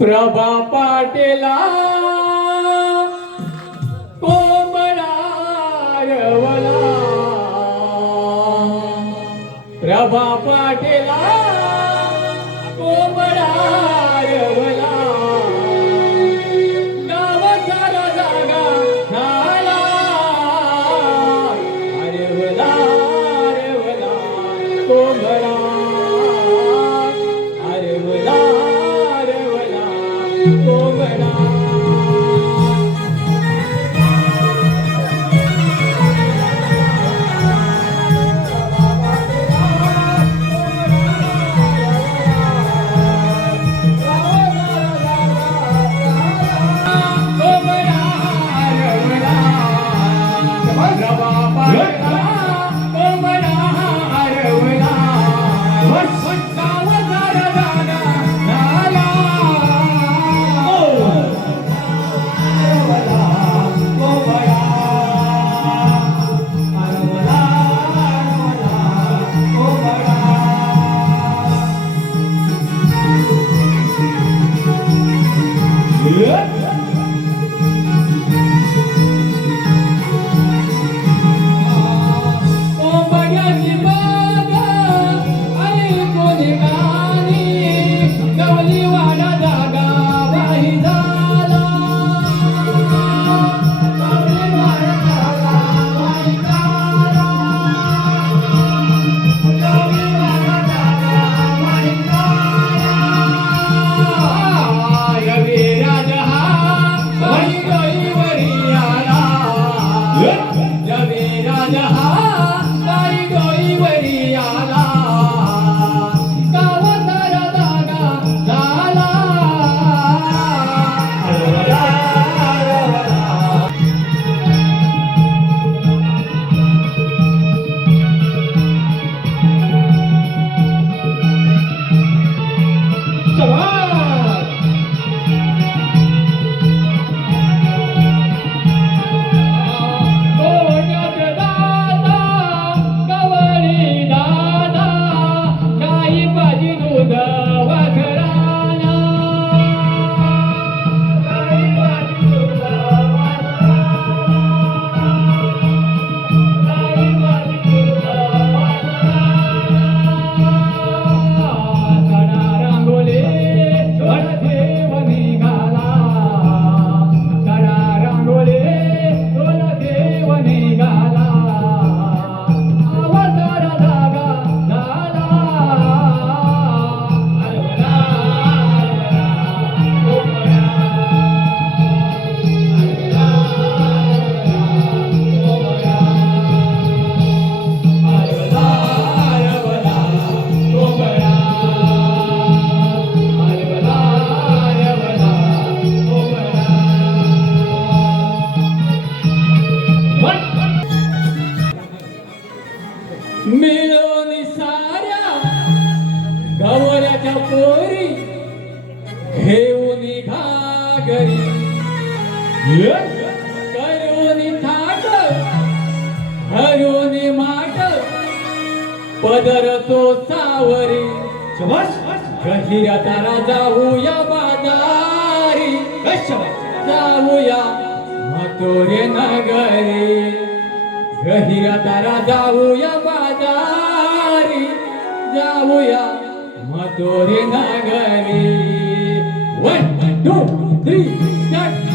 प्रभा पाटेला कोंबडा रवला प्रभा पाटेला कोंबडा रवला गाव सारा जागा झाला रवला रवला कोंबडा रवला रवला कोंबडा मिळून साऱ्या गवऱ्याच्या पोरी घेऊन घागरी करून थाट हरून माट पदर तो सावरी गहिरा तारा जाऊया बाजारी जाऊया म्हातोरे नगरी गहिरा तारा जाऊया बाजारी जाऊया म्हातोरे नगरी 1 2 3 स्टार्ट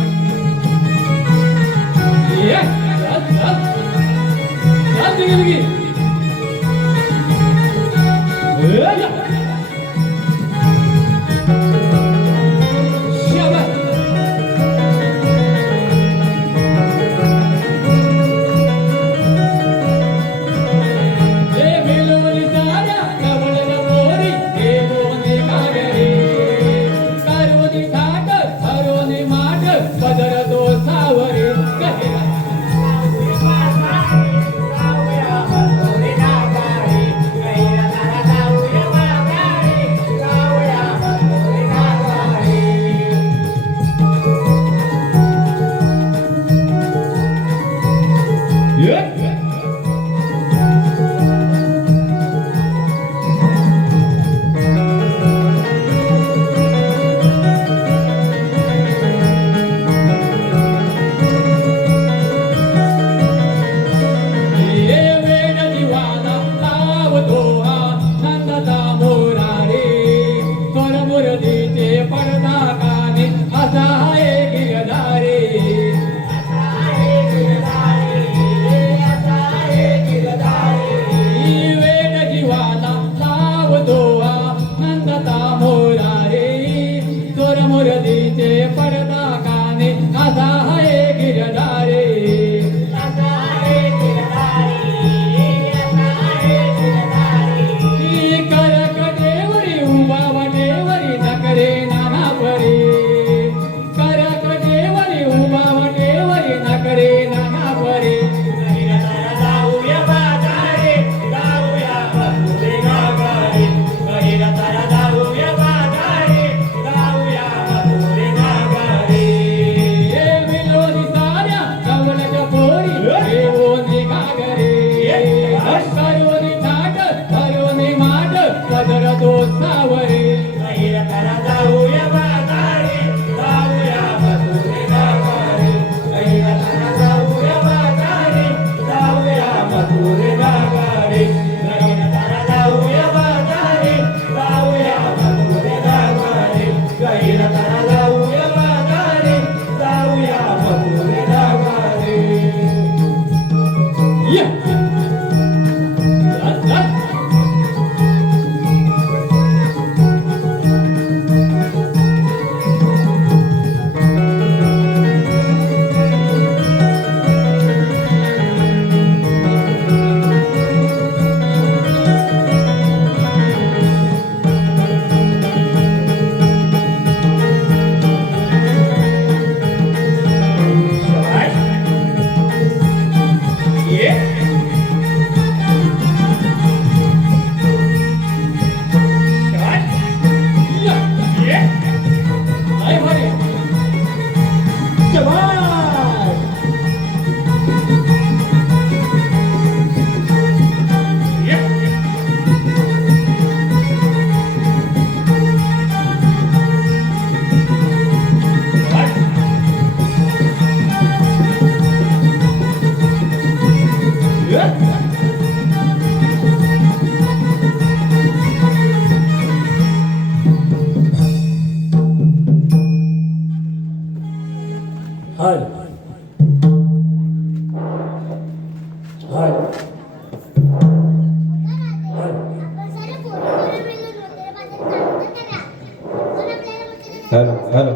हल हल हॅलो हॅलो.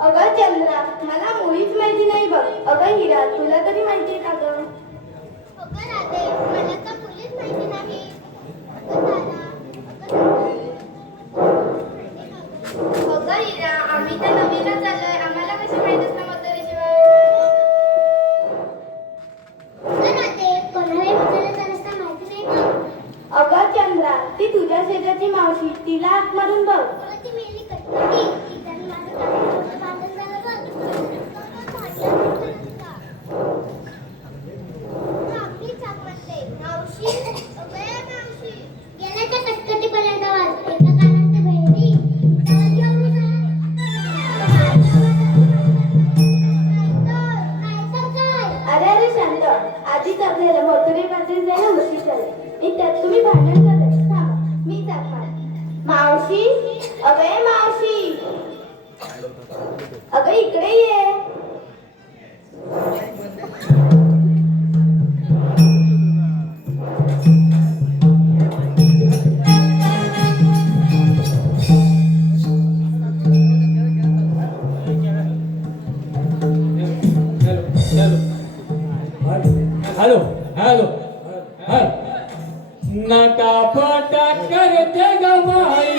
अगं चंद्रा, मला मुळीच माहिती नाही बघ. अगं हिरा, तुला तरी माहिती आहे का गं? अगं राधे, मला तर मुलीच माहिती नाही. अगं हिरा, आम्ही तर नवीनच आलोय, आम्हाला कशी माहित असणार म्हातारीशिवाय? अगं राधे, कोणालाही म्हाताऱ्याचा रस्ता माहिती नाही का? अगं चंद्रा, ती तुझ्या शेजारची मावशी, तिला हात मारून बघ. अगं ती मेली कटकटी. तिच्याने माझं कानाचं भांडण झालं बघ. भांडण झालं का? आपलीच हाक मारते. मावशी, अगं मावशी. गेल्या त्या कटकटीपर्यंत वाजते. एका कानात ते बहिणी. त्यावर जेवढी नाहीतर काय? अरे अरे शांत, आधीच आपल्याला मथुरे पासून जायला उशीर झाले. आणि त्यात तुम्ही भांडण करताय. थांबा, मी हाक मार. मावशी, अगं मावशी, अगं इकडे ये. Hello hello hello. नटापटा करते गमाई,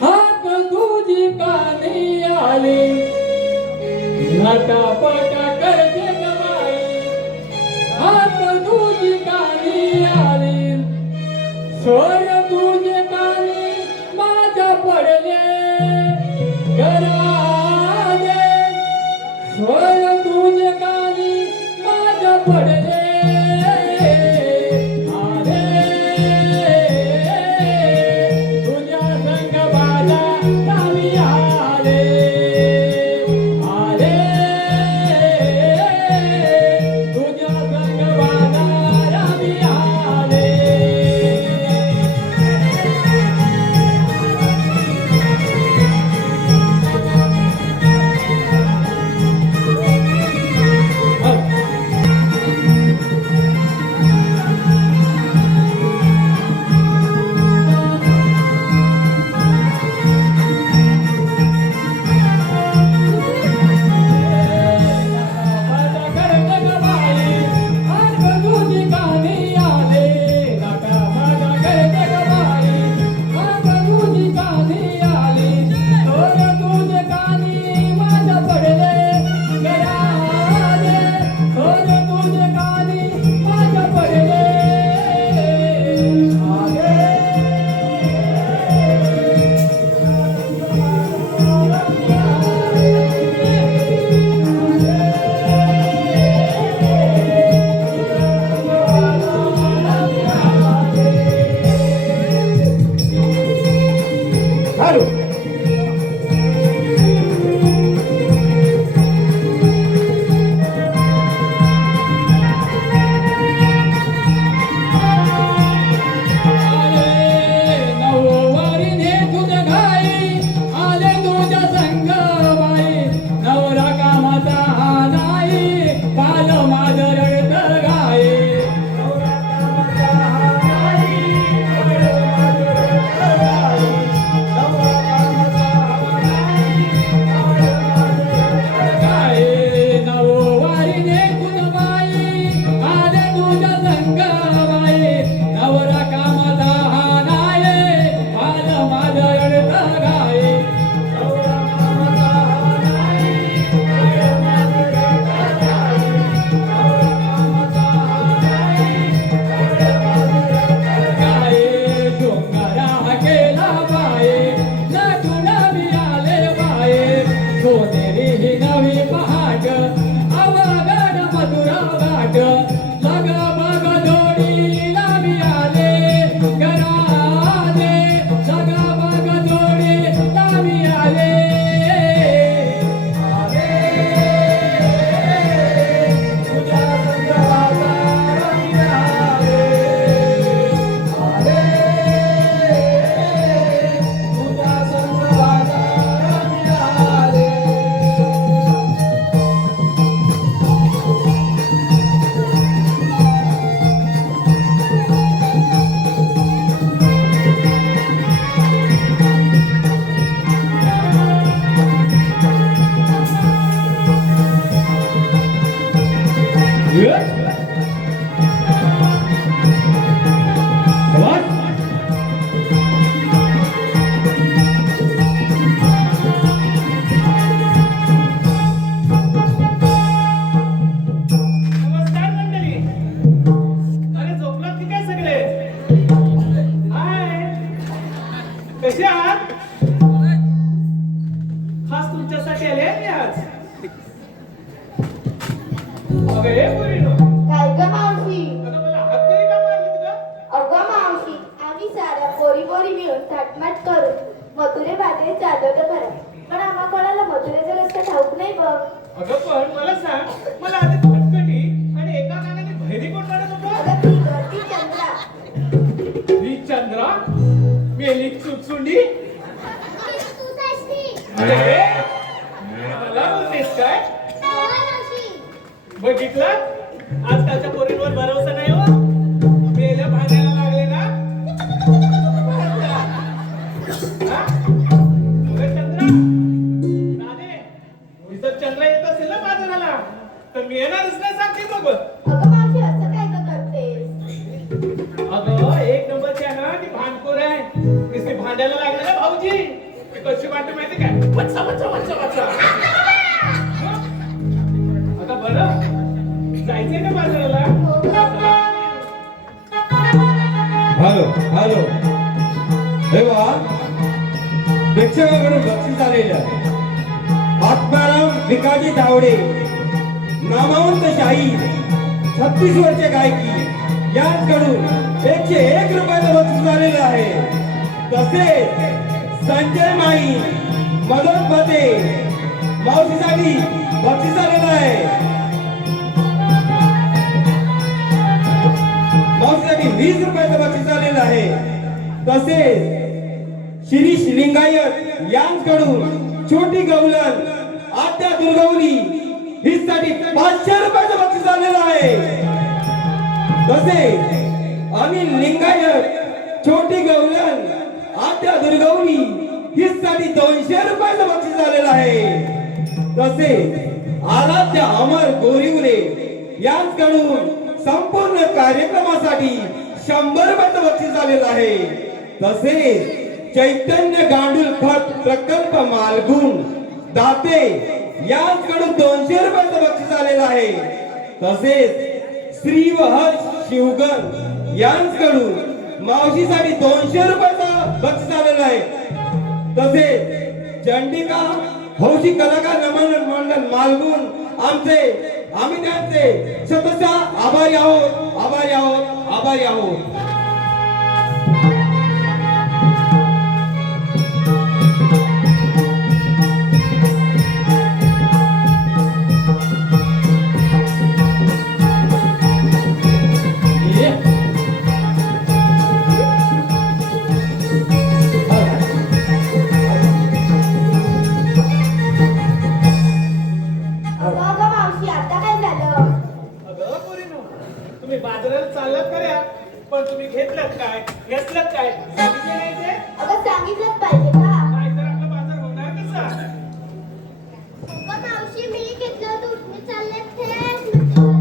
हात तुझी कानी आली. नटापटा करते गमाई, हात तुझी कानी आली. स्वर तुझे कानी माझ्या पडले घराले. स्वर तुझे कानी माझ्या पडले. आहात? खास तुमच्यासाठी आले आहे मी आज. अगं हे पोरीनो, काय ग मावशी अगं मला हात तरी का मारलीत गं? अगं मावशी आम्ही साऱ्या पोरी पोरी मिळून थाटमाट करून मथुरे बाजारे चालवलं खरं पण आम्हा कोणाला मथुरेचा रस्ता ठाऊक नाही बघ. अगं पण मला सांग, मला आधी खटखटी आणि एका कानाने बहिरी कोण म्हणत होतं? अगं ती ग, ती चंद्रा. ही चंद्रा मेली चुचुंडी. तूच आहेस ती. अरे मला बोलतेस काय? हो, मावशी. बघितलं आजकालच्या पोरींवर भरोसा नाही हो. मेल्या भांड्याला लागले ना हा? अरे चंद्रा राधे, मी जर चंद्रा येत असेल ना बाजाराला तर मी येणारच नाही सांगते बघ. अगं मावशी असं काय ग करतेस? अगं एक नंबरची आहे ना ती भांडखोर आहे. नुसती भांड्याला लागले ना भाऊजी ती कशी वाटते माहिती काय? वच्चा वच्चा वच्चा वच्चा. आता बरं जायचंय ना बाजाराला? हॅलो हॅलो हे वा प्रेक्षकाकडून बक्षीस आलेले आहे. आत्माराम भिकाजी तावडे नामवंत शाहीर 36 वर्षे गायकी यांच्याकडून 101 रुपयाचं बक्षीस आलेलं आहे. तसेच संजय माई मदत पते मावशीसाठी बक्षीस आलेलं आहे. मावशीसाठी 20 रुपयाचं बक्षीस आलेलं आहे. तसेच शिरीष लिंगायत यांच्याकडून छोटी गवलन आद्या दुर्गवली हिसाठी 500 रुपयाचं बक्षीस आलेलं आहे. तसेच अनिल लिंगायत छोटी गवलन आद्या दुर्गवली हिसाठी 200 रुपयाचं बक्षीस आलेलं आहे. तसेच आराध्य अमर गोरिवरे यांच्याकडून संपूर्ण कार्यक्रमासाठी 100 रुपयाचं बक्षीस आलेलं आहे. तसेच चैतन्य गांडूळ खत प्रकल्प मालगुण दाते यांच्याकडून 200 रुपयाचं बक्षीस आलेलं आहे. तसेच श्री व हर्ष शिवगण यांच्याकडून मावशीसाठी 200 रुपयाचं बक्षीस आलेलं आहे. तसेच चंडिका हौशी कलाकार नमन मंडळ मालगुण आम्ही त्यांचे शतशः आभारी आहोत आभारी आहोत आभारी आहोत. अगं अगं मावशी आता काय झालं? अगं पोरीनो, तुम्ही बाजाराला चाललात खऱ्या पण तुम्ही घेतलात काय घेतलात काय सांगितलं नाही ते? अगं सांगितलंच पाहिजे का? काय तर आपला बाजार होणार कसा? अगं मावशी मी घेतलं होतं तुम्ही चालले थेट मथुरे बाजारात.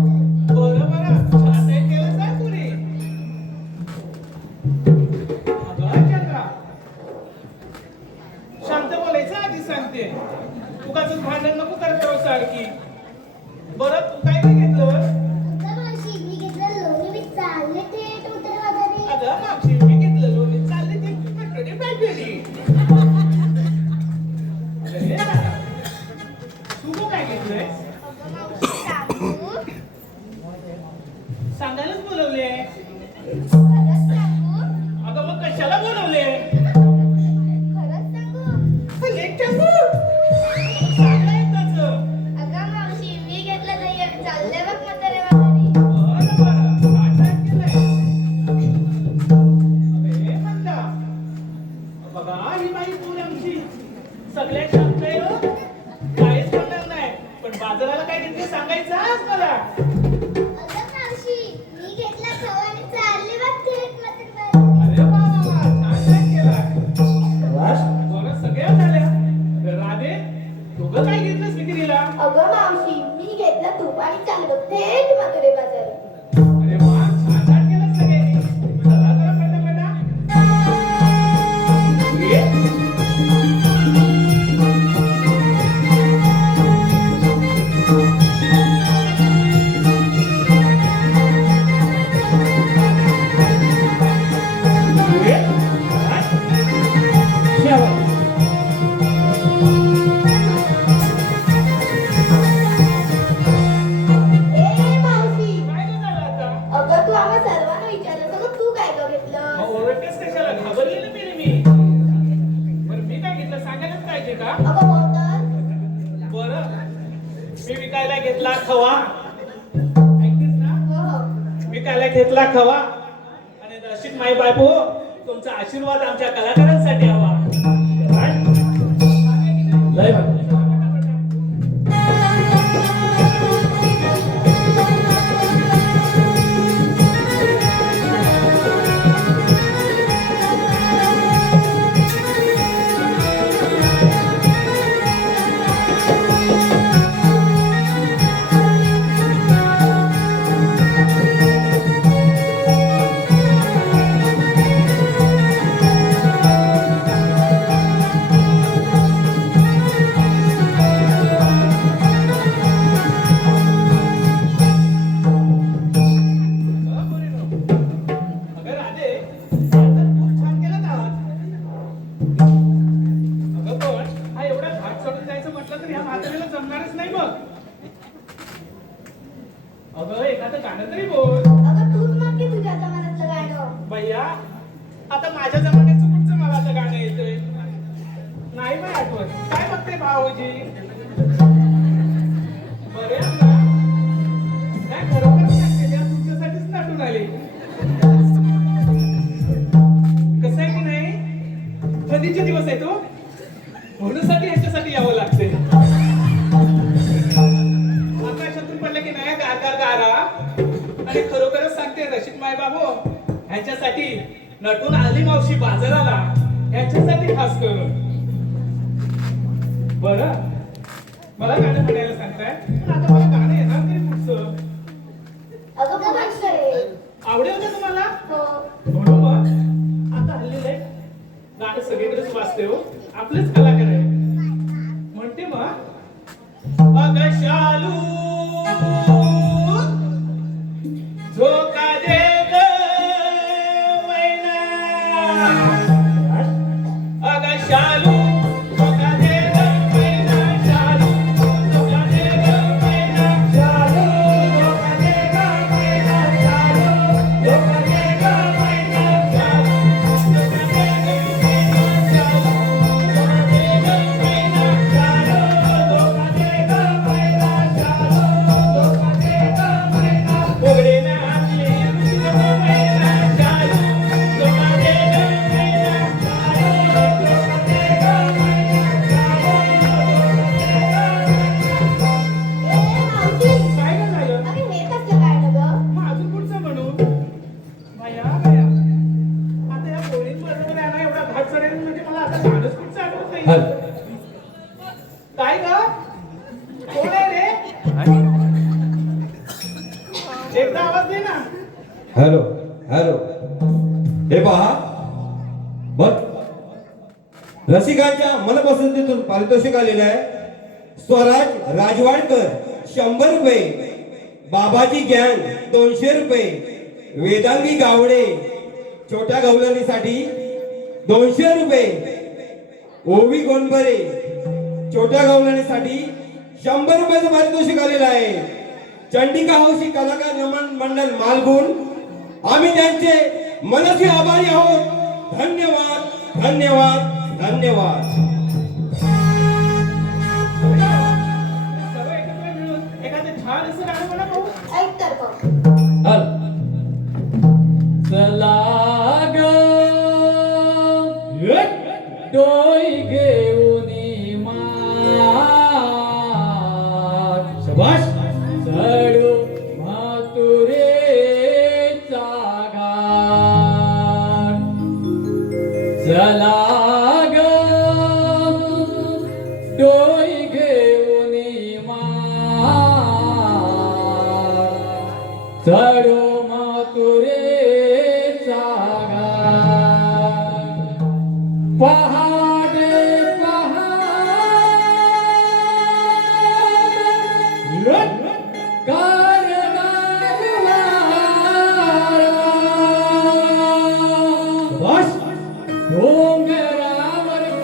बरं बरं छान नाही केलं काय पुरी. अगं चंद्रा शांत बोलायचं आधी सांगते. उगाच भांडण नको करत राहू सारखी. बरं तू काय काय घेतलं? अगं मावशी मी घेतलं लोणी मी चालले थेट मथुरे बाजारात. अगं मावशी मी घेतलं लोणी चालले ते पटकन बॅटरी. तू काय घेतलंय? अगं मावशी सांगू? सांगायलाच बोलवले. खरंच सांगू? अगं मग कशाला बोलवले? खरंच सांगू? लेक टाकू. सांगा एकदाच. अगं मावशी मी घेतलं नाही चालले बघ म्हातारे बाजारी. बरं बरं काय टाईप केलंय? अगं हे म्हणता. बघा ही बाई पोर आमची सगळ्यात शांत आहे हो. काहीच म्हणणार नाही पण बाजाराला काय घेतलं सांगायचं आज मला. अगं मावशी मी घेतला खवा आणि चालले बघ थेट मथुरे बाजारात. अरे वा वा वा छान टाईप केलाय. बरं सगळ्या झाल्या. राधे तुझं काय घेतलंस विक्रीला? अगं मावशी मी घेतलं तूप आणि चाललो थेट मथुरे बाजारी. अरे वा छान टाईप केलं सगळ्यांनी. चला जरा पटापटा. ये. ये. मावशी आवाज ए मावशी काय नाही झालं आता अगं तू आम्हा सर्वांना विचारलं मग तू काय गं घेतलं मग ओरडतेस कशाला घाबरली ना मी बरं मी काय घेतलं सांगायलाच पाहिजे का अगं हो तर बरं मी विकायला घेतला खवा ऐकतेस ना हो हो विकायला घेतला खवा आणि दर्शित माई बायको तुमचा आशीर्वाद आमच्या कलाकारांसाठी हवा लय भारी. अगं राधे आता खूप छान केलं ना अगं पण हा एवढा घाट चढून जायचं म्हटलं तर ह्या म्हातारीला जमणारच नाही बघ अगं एखादं गाणं तरी बोल अगं तूच मग की तुझ्या जमान्यातलं गाणं भैया आता माझ्या जमान्याचं कुठचं मला आता गाणं येतंय नाही बाई आठवत काय बघते भाऊजी बरे आता काय खरोखर सांगते त्या तुमच्यासाठीच नाटून आले कसं आहे की नाही कधीचे दिवस आहे तो म्हणूनसाठी ह्याच्यासाठी यावं लागते आकाशातून पडलं की नाही गारगार गारा आणि खरोखरच सांगते रशीद माय बाबू ह्याच्यासाठी नटून आली मावशी बाजाराला ह्याच्यासाठी खास करून बरं मला गाणं म्हणायला सांगताय पण आता मला गाणं येणार तरी पुढचं अगं मस्त आहे आवडेल का तुम्हाला हो म्हणून मग आता हल्लेलं आहे गाणं सगळीकडेच वाजते हो आपलेच कलाकार आहे म्हणते मग अगं शालू झोका दे ग मैना अगं शालू झोका दे ग मैना शालू झोका दे ग मैना शालू झोका दे ग मैना शालू झोका दे ग मैना शालू झोका दे ग मैना शालू झोका दे ग मैना शालू झोका दे ग मैना शालू झोका दे ग मैना उघडे ना आपले मैना शालू झोका दे ग मैना शालू झोका दे ग मैना ए मावशी काय काय झालं अरे हे कसलं गाणं गं मग अजून पुढचं म्हणू भया आता या पोळींबरोबर आहे ना एवढा घाट चढेल म्हणजे मला आता गाणंच पुढचं आठवत नाही हल. काय ग कोण आहे रे एकदा आवाज दे ना हॅलो हॅलो हे पहा बघ रसिकांच्या मनपसंतीतून पारितोषिक आलेलं आहे स्वराज राजवाडकर 100 रुपये बाबाजी गँग 200 रुपये वेदांगी गावडे छोट्या गवलनीसाठी 200 रुपये ओवी गोंडबरे छोट्या गवलनीसाठी 100 रुपयाचं पारितोषिक आलेलं आहे चंडिका हौशी कलाकार नमन मंडळ मालगुण आम्ही त्यांचे मनस्वी आभारी आहोत धन्यवाद धन्यवाद धन्यवाद सर्व एकत्र मिळून एखादं छान असं गाणं म्हणा भाऊ ऐक तर बघ हल. चला ग डोई घेऊन मात शबाश चढू मातुरेचा घाट चला ग डोई घेऊन मात चढू मातुरेचा घाट पहाडे पहाडे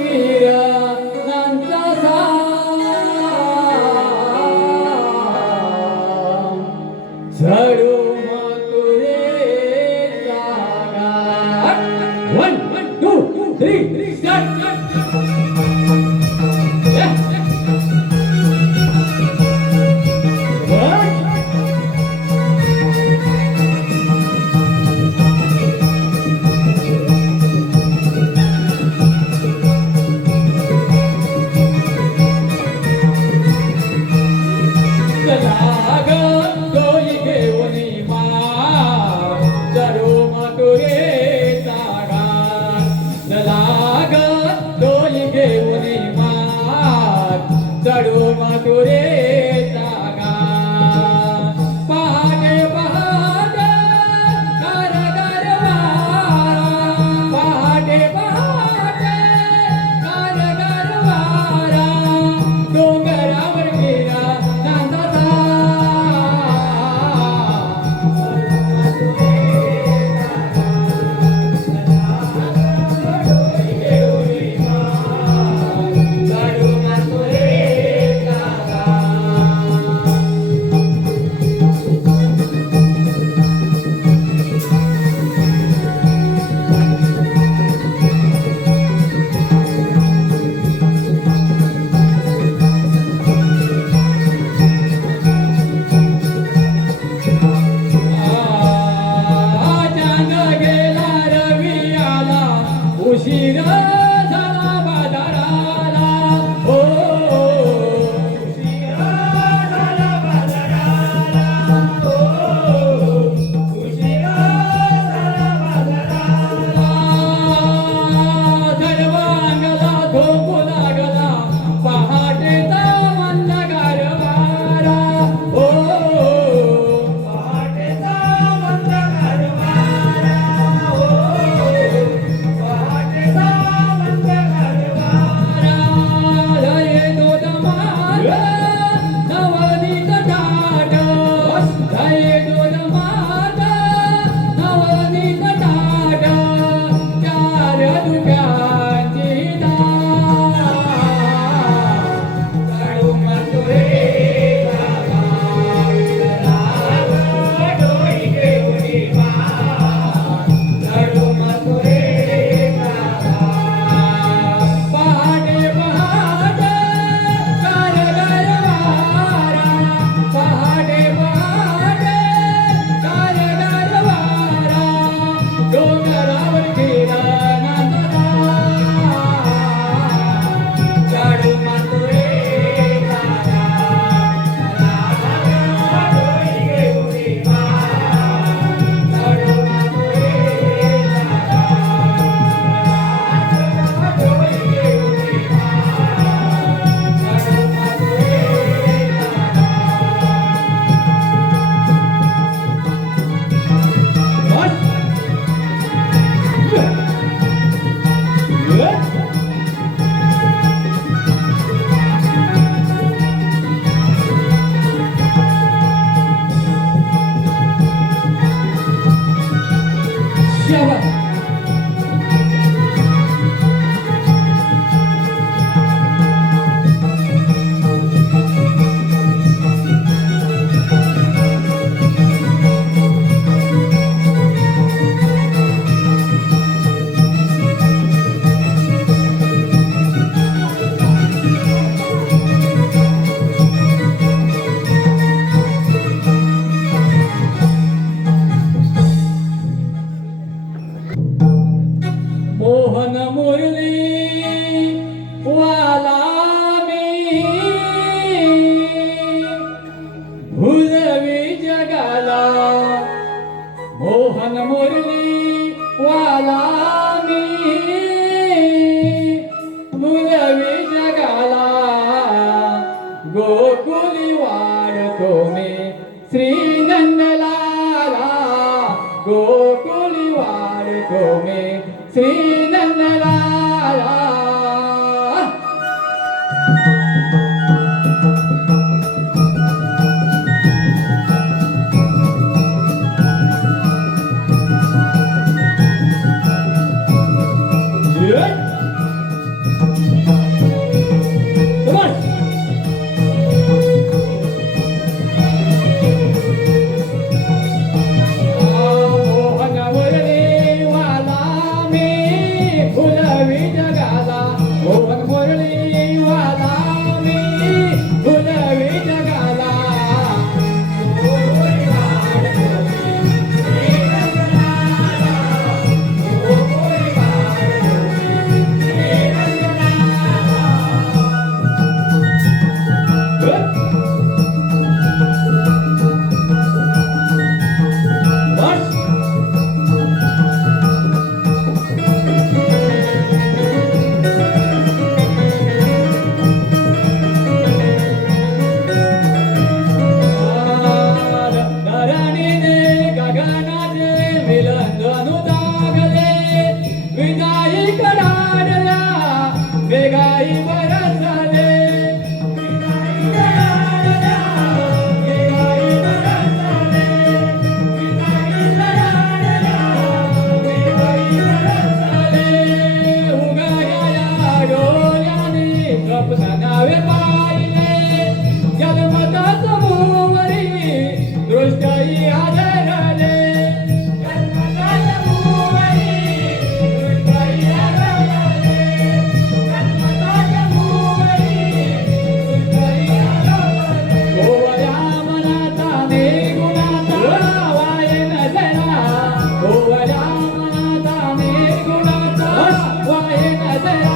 किरणांचा साम झडू मथुरेचा घाट 1 2 3 स्टार्ट उशीर झाला बाजाराला हो उशीर झाला बाजाराला हो उशीर झाला बाजाराला सर्वांगला झोपू लागला पहाटेचा मंद गारवारा हो पहाटेचा मंद गारवारा हो मोहन मुरली वाला मी भुलवी जगाला मोहन मुरली वाला मी भुलवी जगाला गोकुली वाढतो मी श्री नंदलाला गोकुली वाढतो मी श्री नंदलाला मेघाई बरसले उगाया डोळ्याने स्वप्नावे पाहिले जन्मता समोरी दृष्टाई आदरले जन्मता समोरी दृष्टाई आदरले जन्मता समोरी दृष्टाई आदरले गोवया मनाता ने गुणाता वाये नजरा गोवया मनाता ने गुणाता वाये नजरा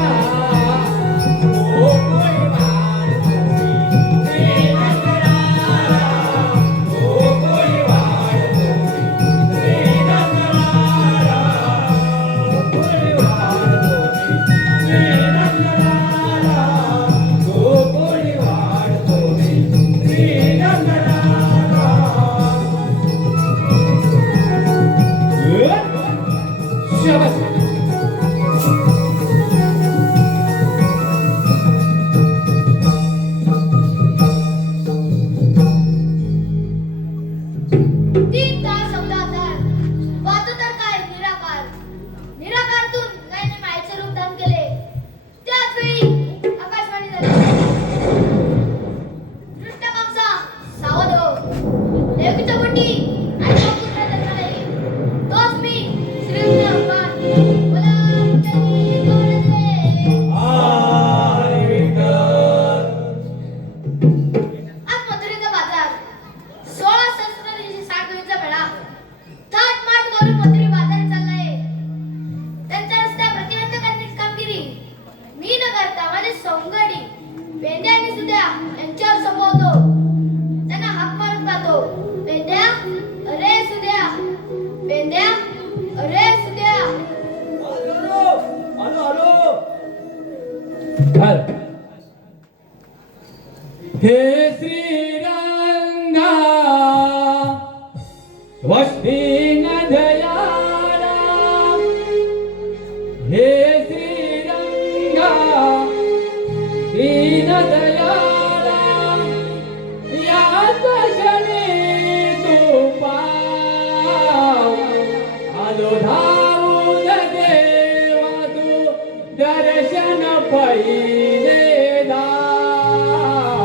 ओ कोई वार तुम्ही नजरा ओ कोई वार तुम्ही नजरा ओ कोई वार तुम्ही नजरा ओ कोई वार तुम्ही नजरा शाबास तीन तास शब्दाधार वाचो तर काय निराकार निराकारातून गायने मायेचे रूप धारण केले त्याच वेळी आकाशवाणी झाली दृष्टाकांक्षा सावध हो देवकीच्या पोटी आणि पुत्र जन्माला तोच मी श्री हनुमान मला विठ्ठली कवळले आज मथुरेचा बाजार 16 सहस्त्र 60 वेळा थाट माट करून मंत्री बाजारात चाललाय त्यांच्या रस्त्या प्रतिबंध करण्याची कामगिरी मी न करता माझे सौंगडी पेंड्या आणि सुद्या यांच्यावर सोपवतो त्यांना हाक मारून पाहतो पेंड्या अरे सुद्या पेंड्या अरे सुद्या हर हे श्रीरंगा वष्टीन दयाला हे श्रीरंगा दीन दयाला याच क्षणी तू पाव आलो धावून देवा तू दर्शन पहिले दाव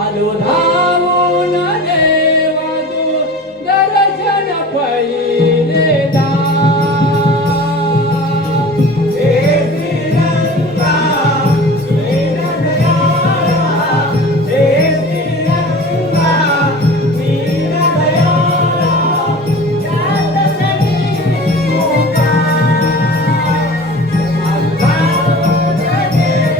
आलो धावून देवा तू दर्शन पहिले दाव हे श्रीरंगा दीन दयाला हे श्रीरंगा दीन दयाला याच क्षणी तू पाव आलो धावून देवा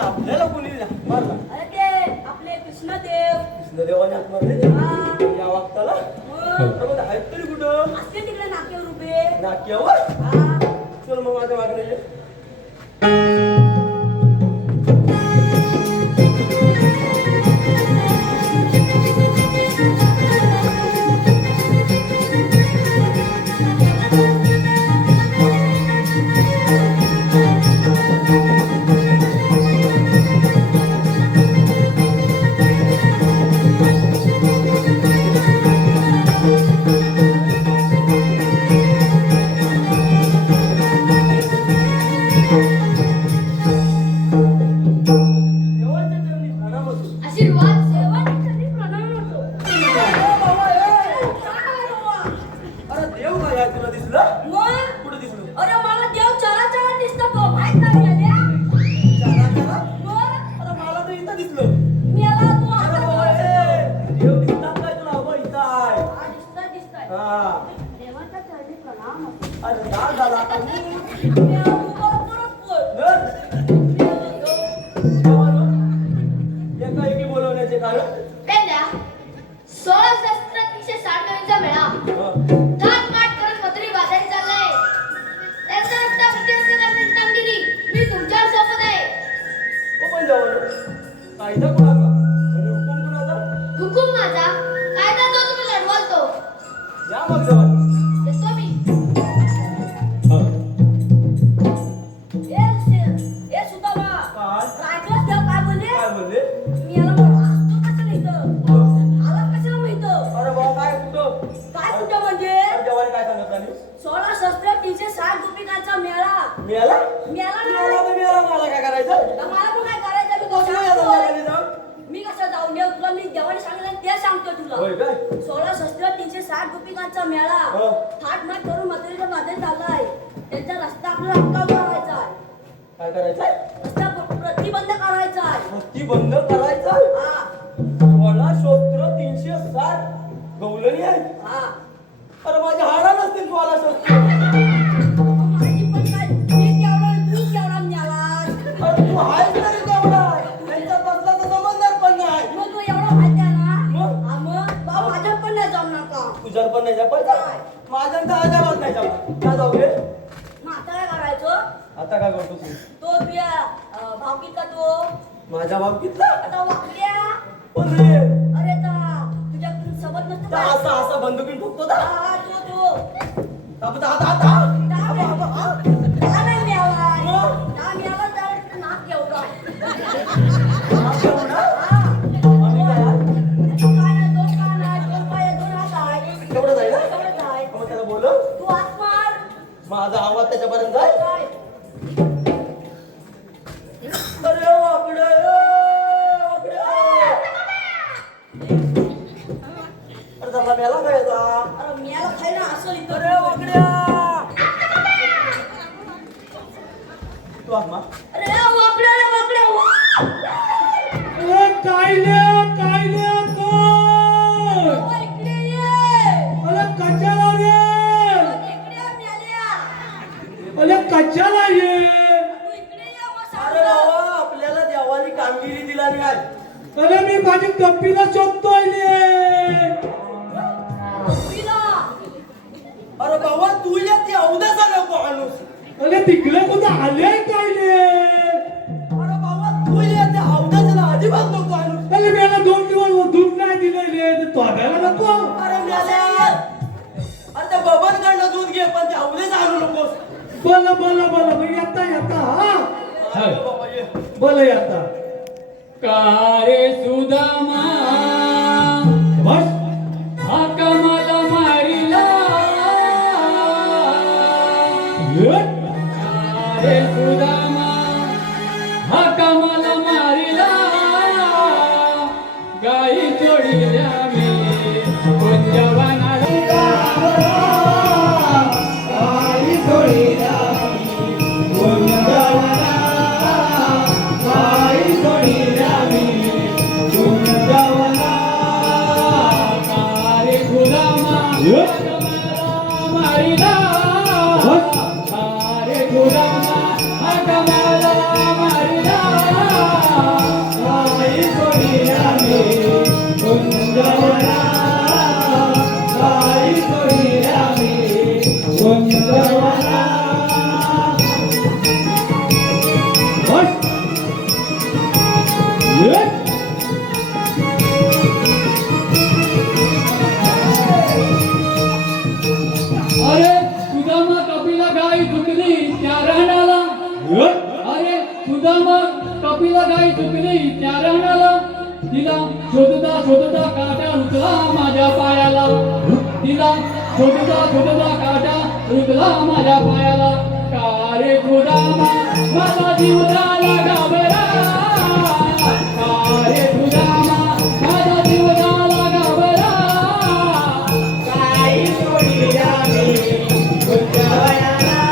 आपल्याला कोणी मारला अरे ते आपले कृष्णदेव कृष्णदेवाने हात मारले या वागताला आहेत तरी कुठं असते तिकडे नाक्यावर उभे नाक्यावर हा चल मग माझ्या मागणे देवाच्या चरणी प्रणाम असो. आशीर्वाद देवाने प्रणाम होतो अरे देव काय आहे तुला दिसलं मग कुठं दिसलं अरे मला देव चरा चरा दिसतो तो माहित नाही आल्या चारा चारा मग अरे मला तर इथं दिसलं मी आला तू अरे आता बाबा, ए, देव दिसतात काय तुला अगं इथं आहे हा, दिसतंय हा देवाच्या चरणी प्रणाम होतो अरे राग झाला आता मी मी आलो, तू परत बोल धर. एकाएकी बोलवण्याचे कारण पेंड्या 16 शस्त्र 360 मेळा हं. थाटमाट करत मथुरी बाजारी चाललाय त्याचा रस्ता प्रतिबंध करण्याची कामगिरी मी तुमच्यावर सोपत आहे हो पण जवान कायदा कोणाचा आणि हुकूम कोणाचा हुकूम माझा कायदा जो तुम्ही लढवाल तो या मग जवान देतो मी ए सुदामा काय ऐकलंस देव काय बोलले काय बोलले मी याला म्हणलो असतो कशाला इथं आला कशाला माहित अरे बाबा काय कुठं काय कुठं म्हणजे अरे जवान काय सांगत आणि 16 शस्त्र 360 रुपयाचा मेळा मिळाला मिळाला मिळाला ना तर मिळाला मला काय करायचं मला पण काय करायचं मी कसं या धंद्याला जाऊ? मी कसं जाऊन देऊ तुला मी देवाने सांगितलं ते सांगतो तुला होय काय 16 शस्त्र 360 रुपयाचा मेळा हो. थाटमाट करून मथुरेच्या बाजारी चाललाय त्यांचा रस्ता आपल्याला अटकाव करायचा आहे काय करायचंय रस्ता प्रतिबंध करायचा आहे हत्ती बंद करायचा हा 16 शस्त्र 360 गवलनी आहे हा अरे माझ्या हाडा नसतील 16 शस्त्र माझी पण काय मी केवढा तू केवढा न्यालास अरे तू आहेस तरी तेवढा त्यांचा बसला तर जमणार पण नाही मग तू एवढा माहिती आहे ना मग? हा मग बाबा माझ्या पण नाही जमणार का तुझ्या पण नाही जपायचा नाही. माझ्या तर अजाबात नाही जमणार काय जाऊ दे मग आता काय करायचं आता काय करतो तू तो तुझ्या भावकीत का तो माझ्या बाबतीतला आता वाकल्या पण रे अरे ता तुझ्या सोबत नसतो त्या का? असा असा बंदुकीन ठोकतो ना हा, तो आता आता आता दहा नाही मिळाला मग? दहा मिळाला तर नाक एवढा एवढा? हा आम्ही काय आहे? काय नाही दोन कान आहे दोन पाय आहे, दोन हात आहे तेवढंच आहे ना तेवढंच आहे मग त्याला बोलव तू हात मार माझा आवाज त्याच्यापर्यंत जाय काय अरे वाकडे अरे जमला मेला काय याचा? अरे मिळाला खायला असं इथं अरे वाकड्या तू आत्मा अरे वाकड्या रे वाकड्या बाबा, इकडे ये कच्च्याला रे इकडे ये, मिळाल्या अरे कच्च्याला ये तू इकडे ये मग अरे सांगतो बाबा आपल्याला देवानी कामगिरी दिला नाही आहे. अरे मी माझी कप्पीला शोधतोय ले तिला अरे बाबा तू येते अवदासा नको आणूस अरे तिकडे कुठं आले काय ले अरे बाबा तू येते अवदासाला अजिबात नको आणूस अरे मी याला 2 दिवस दूध नाही दिलेले तोडायला नको अरे मेल्या अरे त्या बबनकडनं दूध घे पण ते अवदेस आणू नकोस बोला येता हा अरे बाबा ये बोला येता कारे सुदामा बस हा कमाला मारिला कारे सुदामा हा कमाला मारिला गाई चोडील्या मी कुंजवना कारे सुदामा मारिला कारे सुदामा हा कमाला मारिला कुंजवना गाई चोळील्या मी कुंजवना बस ये अरे सुदामा कपिला गाई चुकली त्या रानाला अरे सुदामा कपिला गाई चुकली त्या रानाला तिला शोधता शोधता काटा रुतला माझ्या पायाला तिला शोधता शोधता काटा रुतला माझ्या पायाला का रे सुदामा माझा जीव झाला घाबरा का रे सुदामा माझा जीव झाला घाबरा गाई चोळील्या मी कुंजवना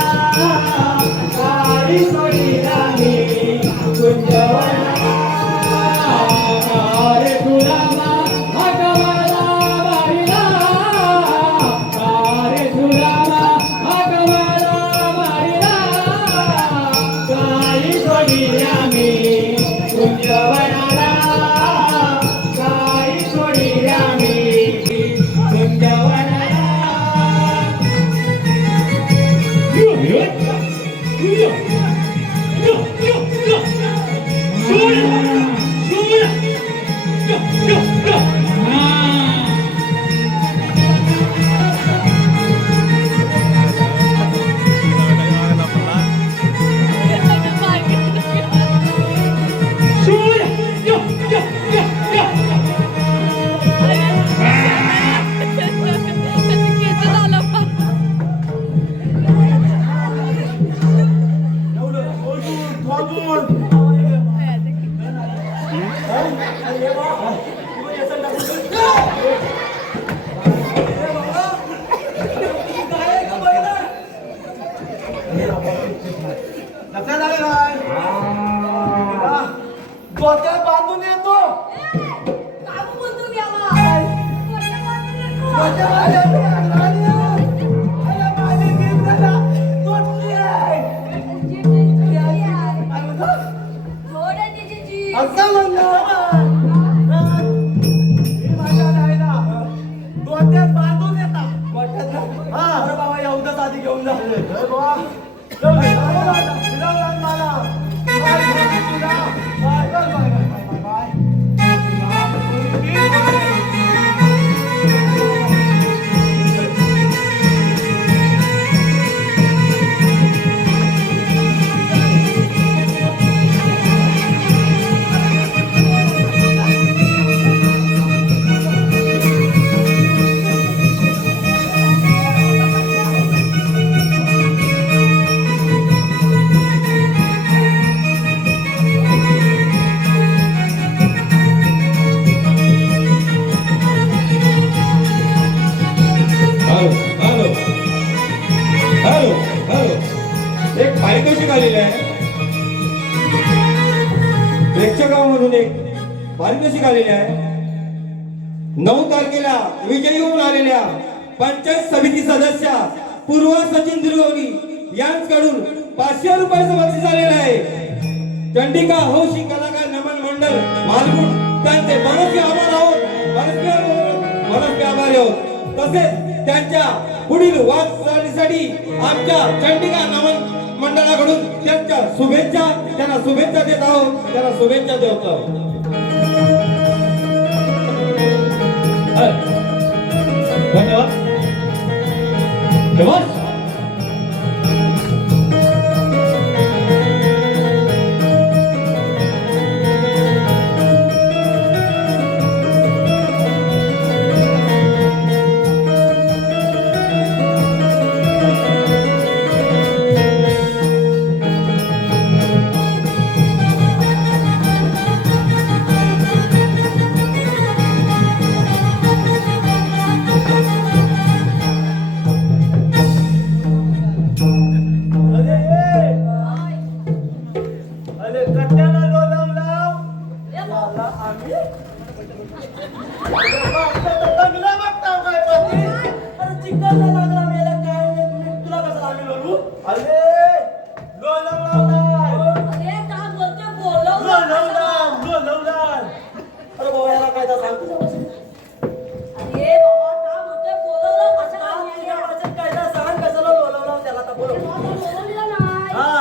गाई चोळील्या मी कुंजवना रे सुदामा हाकमाला मारिला रे सुदामा हाकमाला मारिला गाई चोळील्या मी कुंजवनाला गाई चोळील्या मी कुंजवनाला लक्षात आलं काय डोक्यात बांधून येतो असं डोक्यात बांधून येतात हा बाबा एवढंच आधी घेऊन जा हॅलो हॅलो हॅलो एक पारितोषिक आलेलं आहे प्रेक्षकांमधून एक पारितोषिक आलेले आहे 9 तारखेला विजयी होऊन आलेल्या पंचायत समिती सदस्य पूर्व सचिन दुर्गवली यांच्याकडून 500 रुपयाचं बक्षीस आलेलं आहे चंडिका हौशी कलाकार नमन मंडळ मालगुण त्यांचे मनस्वी आभार आहोत मनस्वी आभारी आहोत तसेच त्यांच्या पुढील वाटचालीसाठी आमच्या चंडिका नमन मंडळाकडून त्यांना शुभेच्छा देत आहोत त्यांना शुभेच्छा देत आहोत धन्यवाद धन्यवाद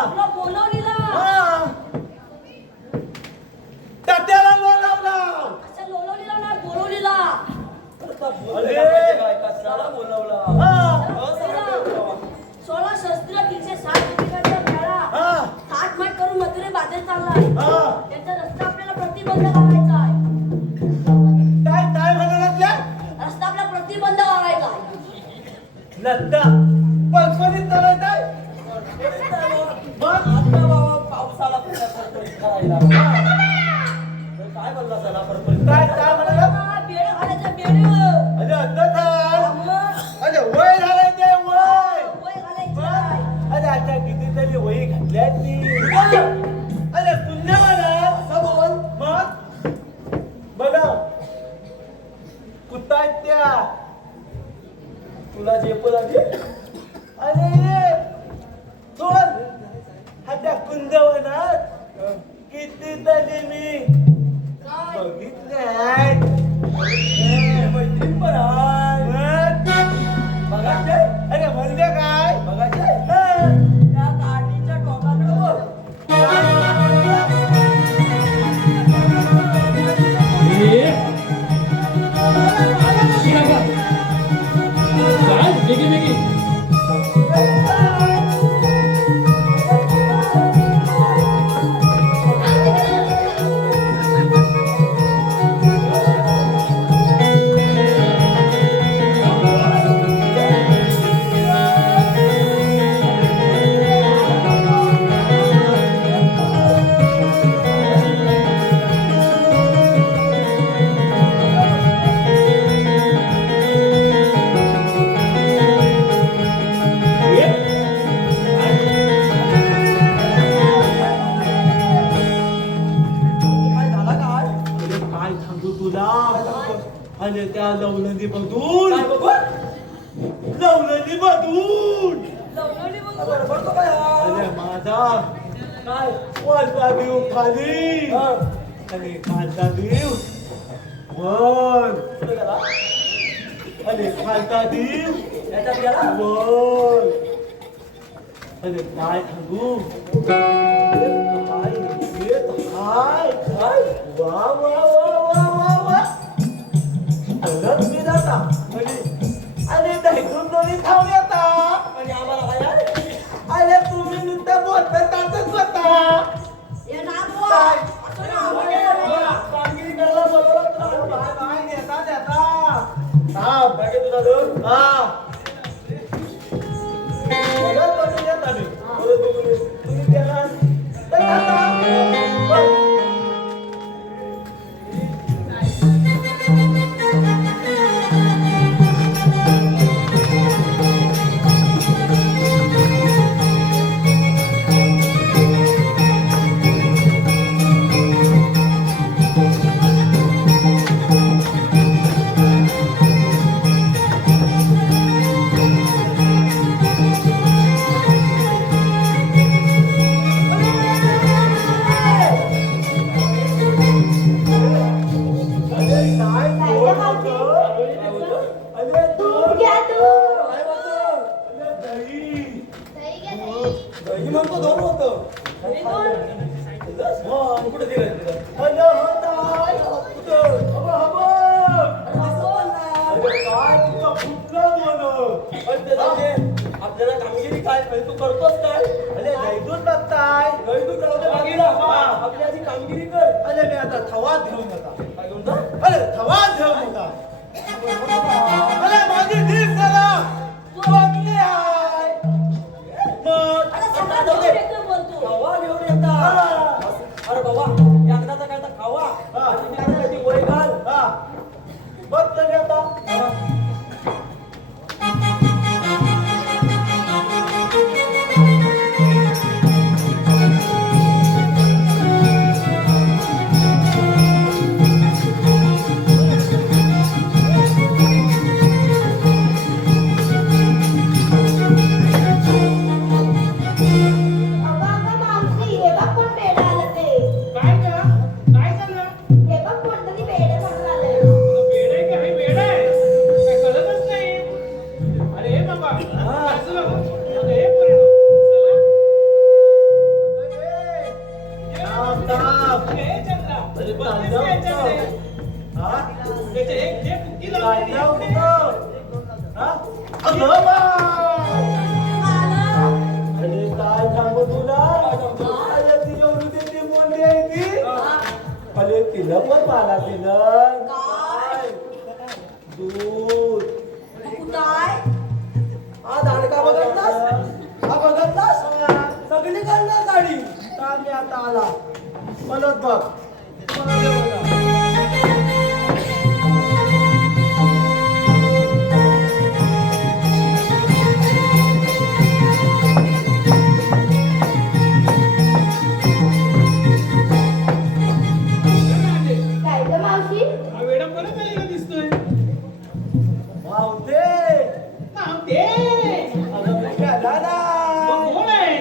तुला बोलवलीला हा. तात्याला बोलावला. असं लोलवलीला नाही बोलवलीला अरे. कशाला बोलवला हा. 16 शस्त्र 360 किलोमीटरचा मेळा हा. थाटमाट करून मथुरे बाजार चाललाय हा. त्यांचा रस्ता आपल्याला प्रतिबंध करायचा आहे काय काय म्हणालातल्या? रस्ता आपला प्रतिबंध करायचा आहे लत्ता पलपलीत चालायचं आहे? मग? आता बाबा पावसाला करायला काय बोलला सला काय काय म्हणाला? बेड घालायच्या बेडीवर अरे आता थांब. मग अरे वय झालंय ते वय. वय घालायचं आहे. अरे आता किती तरी वही घातल्या ती. अरे पुण्य म्हणा. असं बोल मग बघा कुत्ता आहेत त्या. तुला झेप लागली अरे सोड. आता कुंदवनात किती तरी मी काय बघितले आहेत. मैत्रीण पण आहे बघायचे? अरे म्हणजे काय बघायचे हा. त्या काठीच्या टोकाकडे बघ ए, शिराबा. चाल, बेगी बेगी. काय झाला काय अरे काय सांगू तुला. अरे त्या लवलंदी बघून काय बघू लवलंदी बघून लवली बघ बडबडतो काय हा? अरे माझा काय वरचा देव खाली हा. अरे खालचा देव वर. कुठे गेला अरे खालचा देव याच्यात गेला वर. अरे काय सांगू. अरे काय येत हाय काय वा वा वा वा वा वा. परत मी जाता अरे दहीतून दोन्ही खाऊन येता. आणि आम्हाला काय आहे? अरे तुम्ही नुसतं बोलतातच होता. हे नाक बुवा. असं ना, आम्हाला कामगिरी करायला बोलवलं तुला. काय देता देता. हा बघे तुझा दोन. हा परत बघून येत आम्ही. परत बघून येत. तुम्ही त्याला तर खाता. बघ. अरे काय बोल होतं? अरे दोन घ्या तू. काय बोलतो? अरे दही. सही घ्या, सही. दही म्हणतो दोन होतं दही दोन मग कुठे दिलं तिला? अरे होताय. कुठं? हवं, हवं. असं बोल ना. अरे काय तुझं फुटलं बोल. पण ते जाऊ दे. आपल्याला कामगिरी काय म्हणजे तू करतोस काय अरे दहीतून बघताय. गई तू करावं बागीला आपली आधी कामगिरी कर अरे मी आता थवात घेऊन येता. काय म्हणतो अरे थवात घेऊन येता. अरे माझी धीर करा. बघणे आहे. मग अरे सगळा जाऊ दे खावा घेऊन येता अरे बाबा एकदाचा काय तर खावा आणि मी आता कधी वय घाल हा बघ तर येता. दिलं पण मला दिलं काय? दूध काय? हा दाडका बघतलास हा बघतलास सगळी करणार गाडी का मी आता आला म्हणत बघ मला दे मला. काय ग मावशी हा वेडा परत आलेला दिसतोय मावते मावते अगं मी गेला ना मग कोण आहे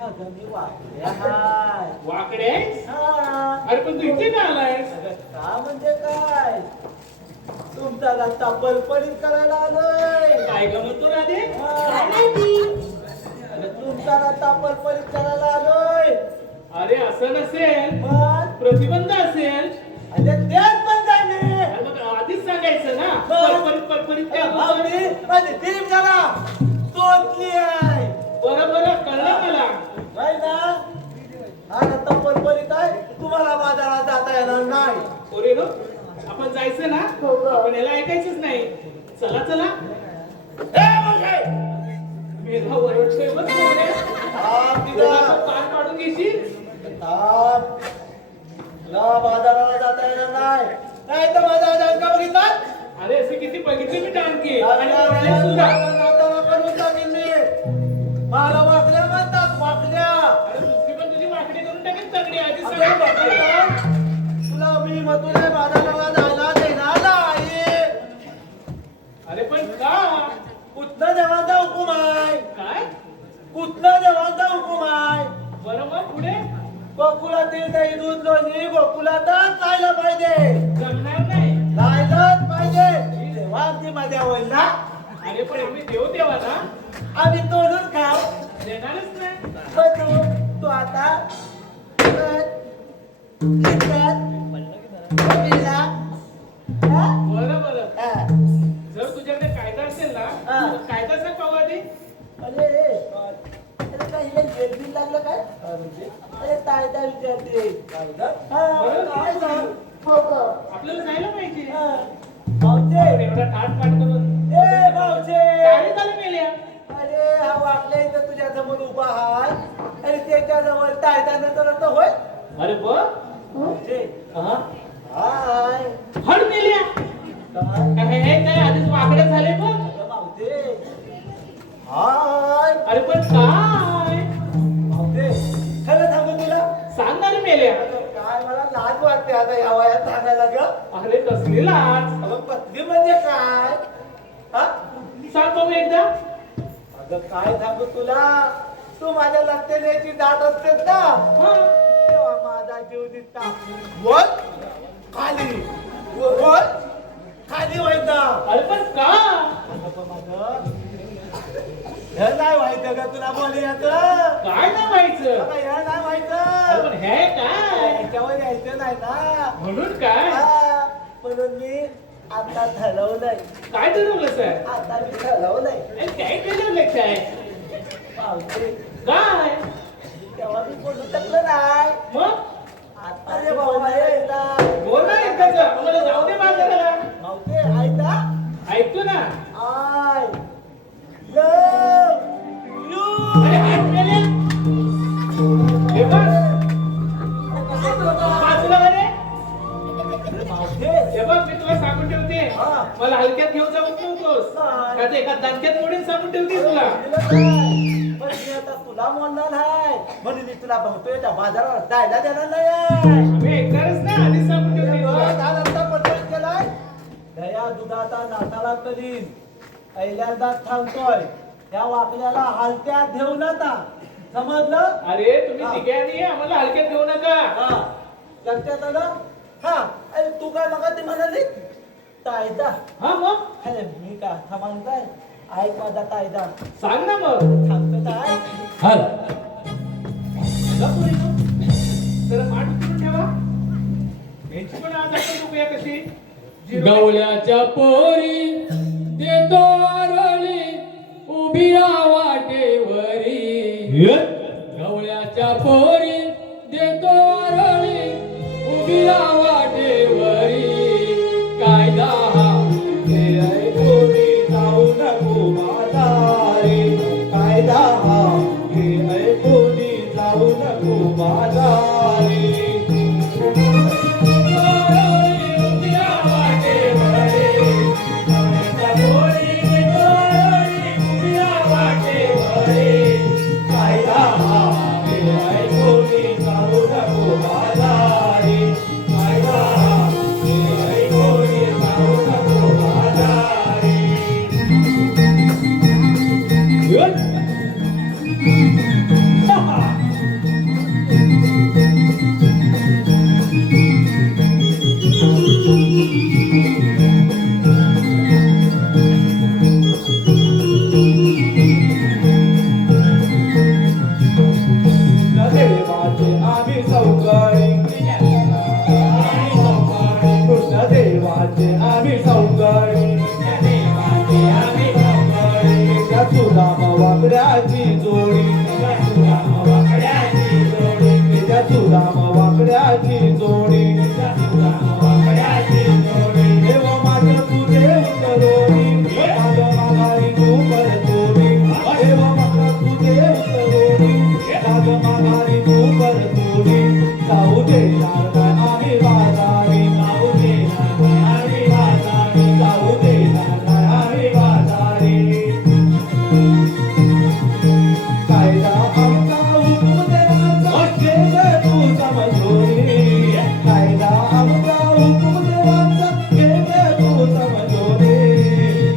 अगं मी वाकड्या हाय वाकडे हा अरे पण तू इथे का आलायस अगं का म्हणजे काय तुमचा रस्ता पलपलीत करायला आलोय काय ग म्हणतो राधे काय माहिती अगं तुमचा रस्ता पलपलीत करायला आलोय अरे असं नसेल पण प्रतिबंध असेल अरे तेच पण जाणे अरे मग आधीच सांगायचं ना बरं. परपरीत त्या भावनी माझी टीम जरा तोतली आहे बरं बरं कळलं मला काय ना हा रस्ता पलपलीत आहे तुम्हाला बाजारात जाता येणार नाही पोरे नो आपण जायचं ना हो ग. आपण याला ऐकायचंच नाही चला चला ए मोठे मेघा वरडतोय बघ पोरे. हा तुला तिला आपण पार पाडून घेशील थांब. तुला बाजाराला जाता येणार नाही नाही तर माझा जाणका बघितलात अरे असे किती बघितले मी टाणके करून टाकीन मी मला वाकल्या म्हणतात वाकल्या अरे दुसरी पण तुझी वाकडी करून टाकेल तगडी आधी अगं सांगायचं. बघितलं? तुला मी मधुरे बाजाराला जायला देणार नाही अरे पण का कुठनं देवाचा हुकूम आहे काय कुठनं देवाचा हुकूम आहे बरं मग पुढे गोकुळातील दही दूध लोणी गोकुळातच जायला पाहिजे जमणार नाही जायलाच पाहिजे तेव्हा आमची मजा होईल ना अरे पण आम्ही देऊ तेव्हा ना आम्ही तोडून खाऊ देणारच नाही पण तू आता बरं बरं जर तुझ्याकडे कायदा असेल ना हा. तर कायदा सांग पाहू आधी अरे काही जेलबील लागलं काय अरे कायदा विचारते कायदा बरं, काय सांग हो ग आपल्याला जायला पाहिजे भाऊचे एवढा ठाट पाठ करून ए भाऊचे काय झालं मेल्या अरे हा वाकल्या इथं तुझ्या समोर उभा हाय आणि त्याच्या जवळ कायदा करत होय अरे बघ भाऊचे हा हाय हड मेल्या काय हे काय आधीच वाकडे झाले बघ अगं भाऊचे हाय अरे पण काय भाऊचे खरं सांगू तुला सांग ना रे मेल्या अगं काय मला लाज वाटते आता या वयात सांगायला ग अरे कसली लाज अगं पत्नी म्हणजे काय हा सांग बाबू एकदा अगं काय सांगू तुला तू माझ्या लक्षण्याची दाट असतेस ना हा. तेव्हा माझा जीव दिसता बोल खाली बोल खाली व्हायचा अरे पण का अगं पण माझं हे नाही व्हायचं का तुला बोलायचं काय नाही व्हायचं अगं हे नाही अरे व्हायचं पण हे काय याच्यावर यायचं नाही ना म्हणून काय हा, म्हणून मी आता ठरवलंय काय ठरवलं सर आता मी ठरवलंय काय ठरवलं काय पावते काय तेव्हा मी बोलू शकलो नाही मग आता रे बाबा एकदा बोल ना एकदाच आम्हाला जाऊ दे बाजाराला मावते ऐका ऐकतो ना आय लव यू अरे हात मेल्या हे बघ बाजूला अरे मावते हे बघ मी तुला सांगून ठेवते हा. मला हलक्यात घेऊन जाऊ नकोस नाही. का ते एका दणक्यात मोडून सांगून ठेवते तुला पण मी आता तुला म्हणणार आहे म्हणून मी तुला बघतोय त्या बाजारावर जायला देणार नाही आम्ही ऐकणारच ना आधीच सांगून ठेवते तुला त्यानंतर पटवून केलाय दया दुधाचा नाताला करीन पहिल्यांदाच सांगतोय त्या वाकल्याला हलक्यात घेऊ नका समजलं अरे तुम्ही हा. तिघांनी आम्हाला हलक्यात घेऊ नका हा लक्षात आलं हा अरे तू काय मग ती म्हणाली कायदा हा मग अरे मी का थांबान काय ऐक माझा कायदा सांग ना मग सांगतो काय हल जरा मान उचलून ठेवा यांची पण आज आपण बघूया कशी गवल्याच्या पोरी देतो आरळी उभी वाटेवरी गवल्याच्या पोरी देतो आरळी उभी वाटेवरी सुदाम वाकड्याची जोडी त्या सुदाम वाकड्याची जोडी देव माझं तुझे उतरोडी माग माघारी तू परतोडी देव माझं तुझे उतरोडी माग माघारी तू परतोडी जाऊ दे नारदा आम्ही बाजारी जाऊ दे नारदा आम्ही बाजारी जाऊ दे नारदा आम्ही बाजारी कायदा आमचा हुकूम देवाचा घे ग तू समजोरी कायदा आमचा हुकूम देवाचा घे ग तू समजोरी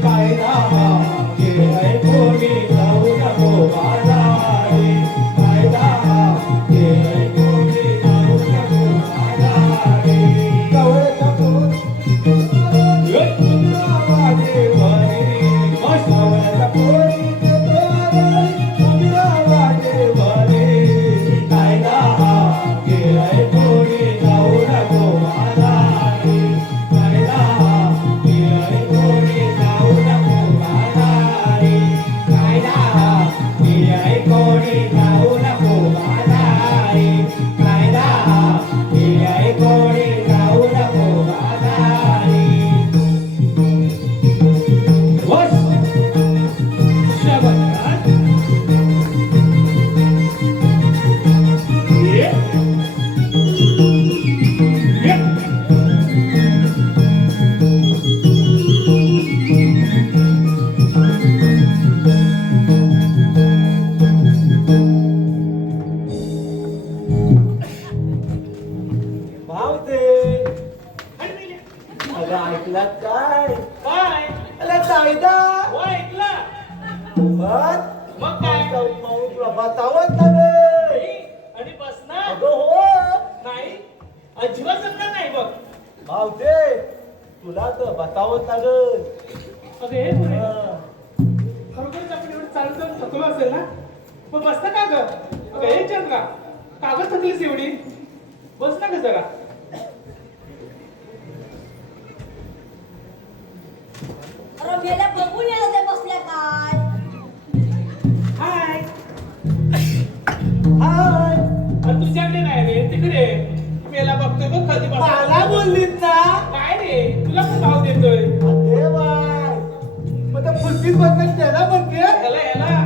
कायदा घे ऐकोनी जाऊ नको बाजारी कायदा घे ऐकोनी जाऊ नको बाजारी कवळ्याच्या पोरी तुला वाजे वरी कवळ्याच्या पोरी तुला वाजे वरी कायदा घे ऐकोनी जाऊ नको बाजारी कायदा घे ऐकोनी जाऊ नको बाजारी कायदा घे ऐकोनी जाऊ नको बाजारी कायदा घे ऐकोनी जाऊ नको बाजारी वश शबनात ये ये भावते अगं ऐकलात काय काय अरे कायदा हो ऐकला बस मग काय तुला बतावत ना रे आणि बसणार अगं हो नाही अजिबात जमणार नाही बघ भावते तुला तर बतावत ना ग अगं हे पुढे खरोखरच आपण एवढं चालू चालू थकलो असेल ना मग बसता का ग अगं हे चंद्रा कागद थकलीस एवढी बस ना ग जरा अरे गेल्या बघून येलं ते बसल्या काय हाय हाय अरे तुझ्याकडे नाही रे तिकडे मेला बघतोय बघ कधी मला बोललीत ना काय रे तुला पण भाव देतोय अरे बाय मग त्या फुलकीत बघत त्याला म्हणते याला याला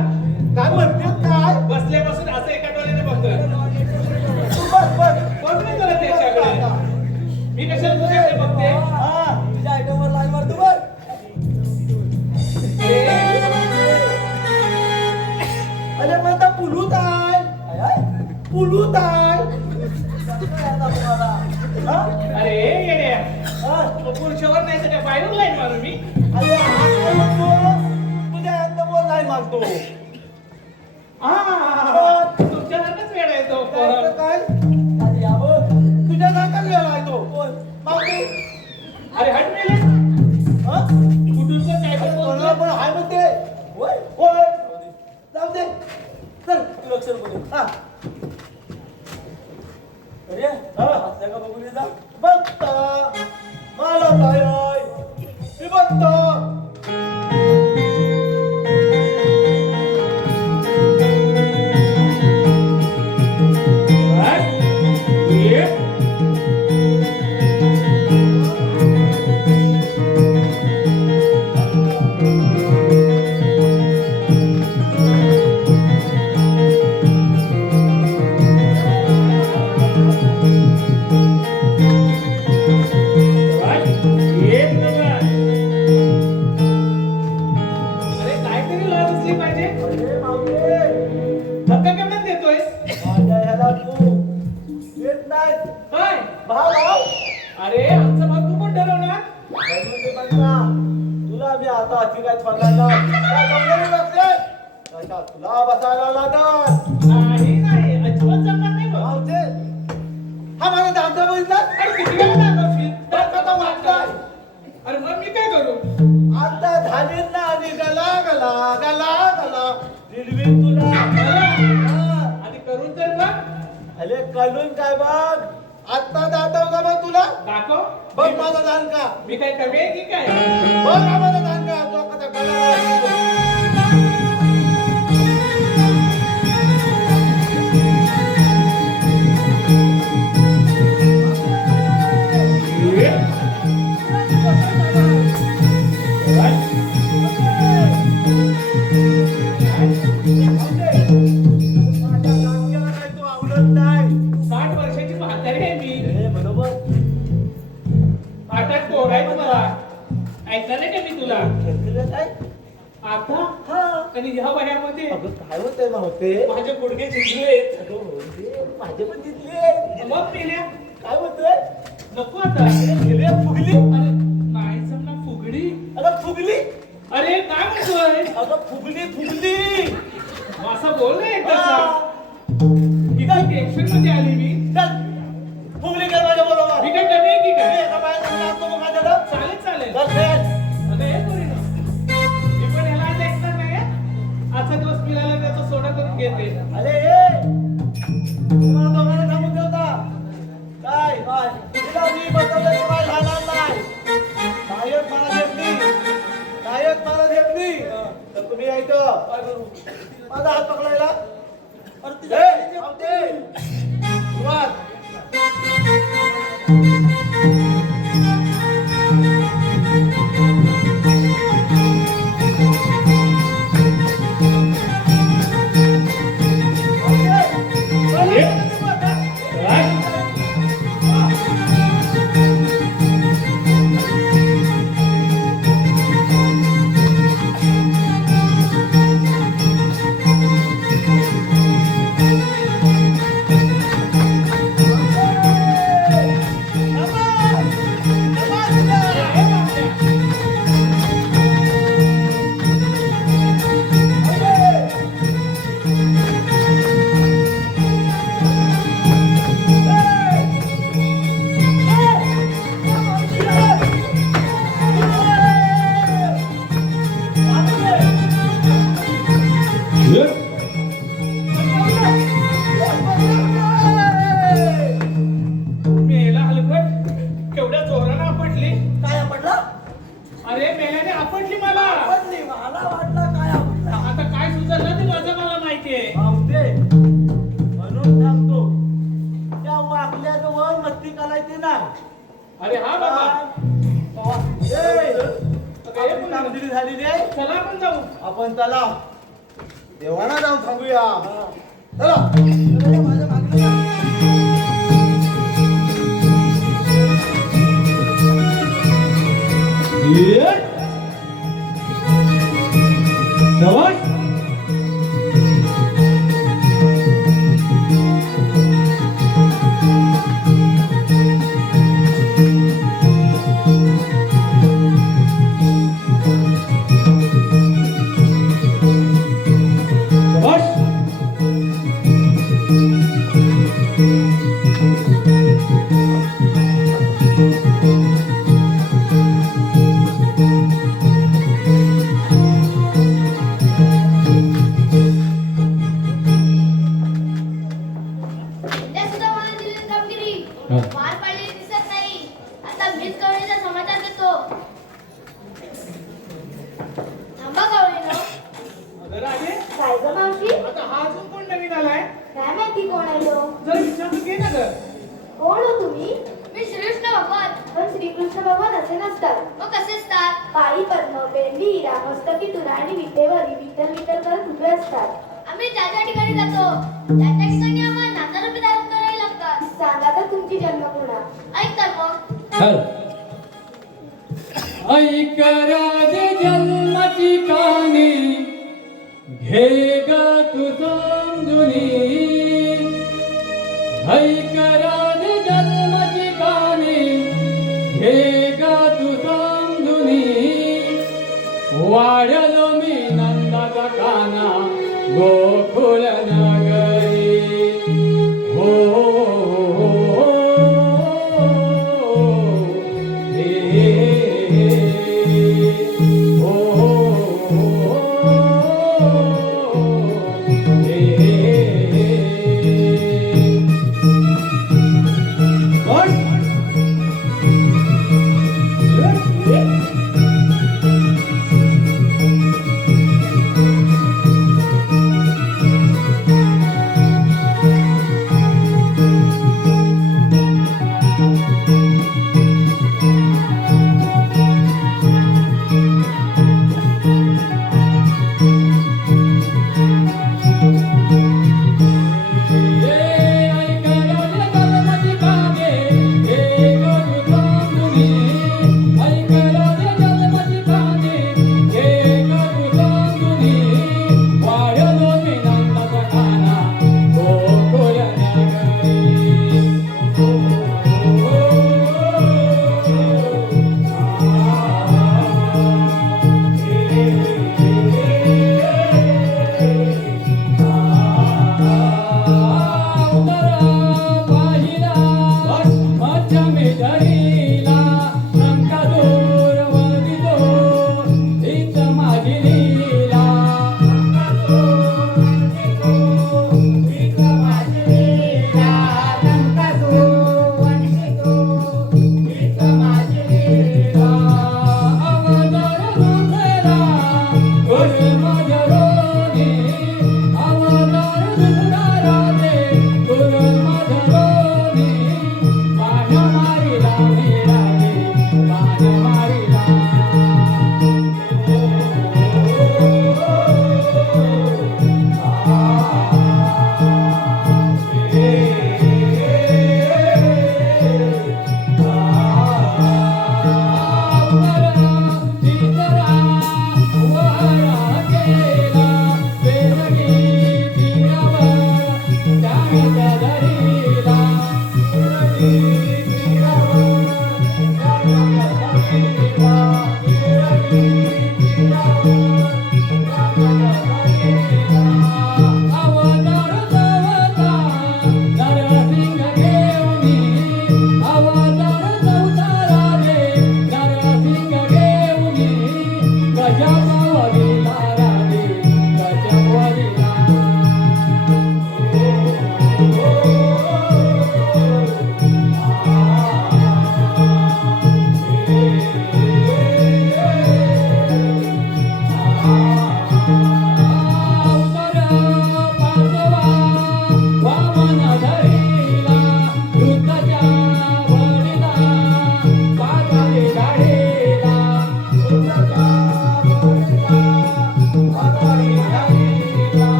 काय म्हणते काय बसल्यापासून असं एका डोळ्याने बघतोय तू बस बस बघ नाही जरा त्याच्याकडे मी कशाला तुझ्याकडे बघते हा तुझ्या आयटमवर लाईन मार तू बघ अरे मग आता पुलूत आहे पुलूत आहे हा? अरे येड्या हा? पुरुषावर नाही तर बाहेरून लाईन मारू मी अरे हा काय म्हणतो तुझ्या आयटमवर लाईन मारतो तुमच्यासारखंच वेळ येतो काय काय अरे या बघ तुझ्या जागा गेला आहे तो मागते अरे हट मेले हा? कुठून तर काय पण कोणाला बोलतोय. पण हाय म्हणते होय होय जाऊ दे चल तू लक्ष नको हा अरे हा असल्या का बघून ये जा बघता मला काय आहे मी बघता अरे काहीतरी लॉज असली पाहिजे अरे मावळे धक्का केवढ्यात देतोय माझ्या ह्याला तू येत नाही काय भाव भाव अरे आमचा भाग तू पण ठरवणार म्हणजे म्हणता तुला मी आता अशी काय सांगायला काय समजेल बसले अच्छा तुला बसायला लागत नाही नाही अजिबात जमणार नाही बघ मावळे हा माझा दांडा बघितला अरे किती वेळा दाखवशील दाखवता मागताय. अरे मग मी काय करू आता झाली ना आणि गला गला गला गला दिलवीन तुला हा. आणि करून तर बघ अरे कळून काय बघ आता दाखव का बघ तुला दाखव बघ माझा दांडका मी काय कमी आहे की काय बघ हा माझा दांडका तो कसा गला काय 60 वर्षाची म्हातारी आहे मी. हे बरोबर आठात पोर आहे तुम्हाला. ऐकलं नाही का मी तुला खेळते काय आता हा आणि ह्या वयामध्ये अगं काय होतंय होते माझे गुडघे झिजलेत. अगं होते माझे पण तिथले मग मेल्या काय होतंय नको आता. गेले फुगली अरे नाही जमणार फुगडी. अगं फुगली अरे काय म्हणतोय अगं फुगली मग असं बोल नाही हा. तसा. इथं टेन्शन मध्ये आली मी. चल फुगली कर माझ्या बरोबर मी काय कमी आहे की मी काय. एका बाहेर लागतो मग माझ्याला चालेल चालेल. चल खेळ अगं हे पोरीनो, मी पण ह्याला आज ऐकणार नाही हं. आजचा दिवस मिळाला त्याचा सोडा करून घेते. अरे ए तुम्हाला दोघांना थांबून ठेवता काय तिला मी बसवलं तेव्हा झाला नाही नायक मला घेतली तर तुम्ही यायचं माझा हात पकडायला सुरुवात मेला हलकट केवढ्या जोरानं आपटली. काय आपटला अरे मेल्याने आपटली मला. आपटली मला वाटलं काय आपटला आता काय सुचलं ते माझं मला माहितीये. आमटे म्हणून सांगतो त्या वाकल्याजवळ मस्ती करायची नाही अरे हा बाबा. आपली कामगिरी झालेली आहे चला आपण जाऊ. आपण चला देवाना जाऊन थांबूया चला माझ्या मागे जा. शाबास. शाबास. त्या सुद्धा मला दिलेली कामगिरी पार पाडलेली दिसत नाही. आता मीच गवळीचा समाचार देतो. थांबा गवळीनो. अगं राजे, काय ग मावशी आता हा अजून कोण नवीन आलाय. काय माहिती कोण आहे तो जरा विचारून घे ना ग. कोण हो तुम्ही मी श्रीकृष्ण भगवान. पण श्रीकृष्ण भगवान असे नसतात मग कसे असतात. पायी पद्म बेंडी हिरा मस्तकी तुरा आणि विटेवरी विठ्ठल विठ्ठल करत उभे असतात आम्ही ज्या ज्या ठिकाणी जातो त्या त्या ठिकाणी आम्हाला नाना रुपये धारण करावे लागतात. सांगा तर तुमची जन्मकुणा ऐक तर मग. चल. ऐक राजे जन्माची कानी घे ग तू समजुनी. ऐक राजे जन्माची कानी घे ग तू समजुनी. वाढलो मी नंदाचा काना गोकुळ नगरी. हो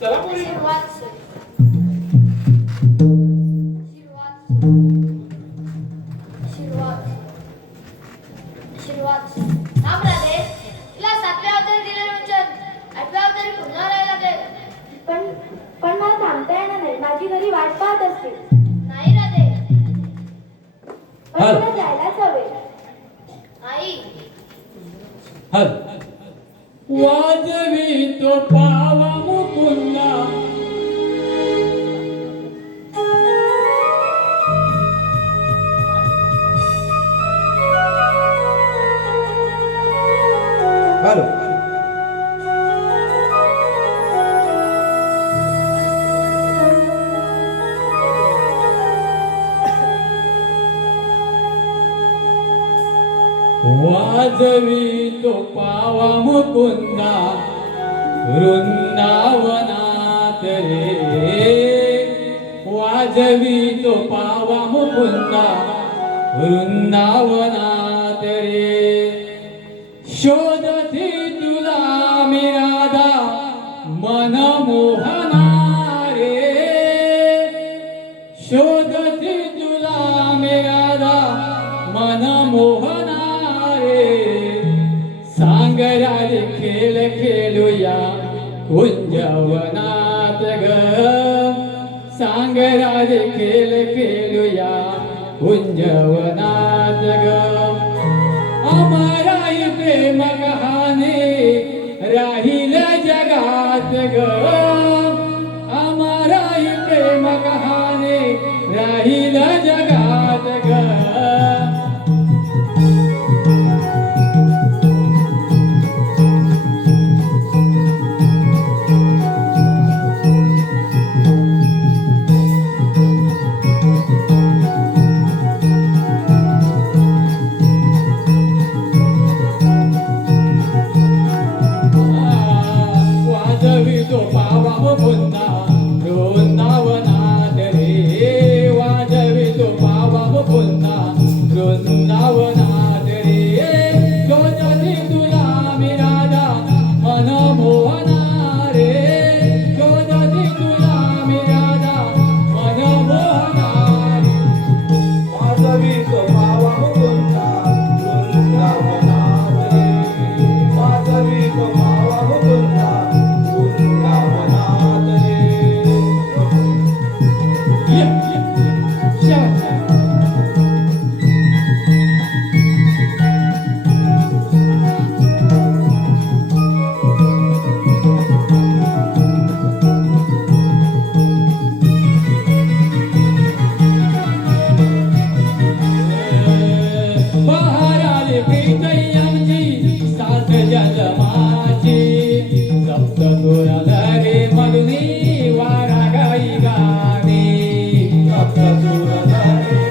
चला पोरी. आशीर्वाद थांब राधे, तिला 7व्या अवतारी दिलेले वचन 8व्या अवतारी पुन्हा राहायला लागले. पण मला थांबता येणार नाही, माझी घरी वाट पाहत असते. नाही राधे. पण तुला जायलाच हवे. आई हल वाजवी तो पावा मुकुंदा हॅलो वाजवी तो पावा मुकुंदा वृंदावनात रे वाजवी तो पावा मुकुंदा वृंदावनात रे शोधती तुला मी राधा मनमोहना रे शोधती तुला मी राधा मनमोहना रे सांग राधे खेळ खेळूया कुंजवनात ग सांग राधे खेळ खेळूया कुंजवनात ग अमराई प्रेम कहाणी राहील जगात ग अमराई प्रेम कहाणी राहील जगात ग वाजवी तो पावा मुकुंदा वृंदावनात रे वाजवी तो पावा मुकुंदा वृंदावनात रे शोधती तुला मी राधा मनमोहना रे शोधती तुला मी राधा मनमोहना रे वाजवी तो पावा मुकुंदा वृंदावनात रे वाजवी तो पावा मुकुंदा वृंदावनात रे बहाराले प्रीतय्यमची साथ जलमाची सप्त तुरला रे मधुनी वारा गाई गाणे सप्त सुरला रे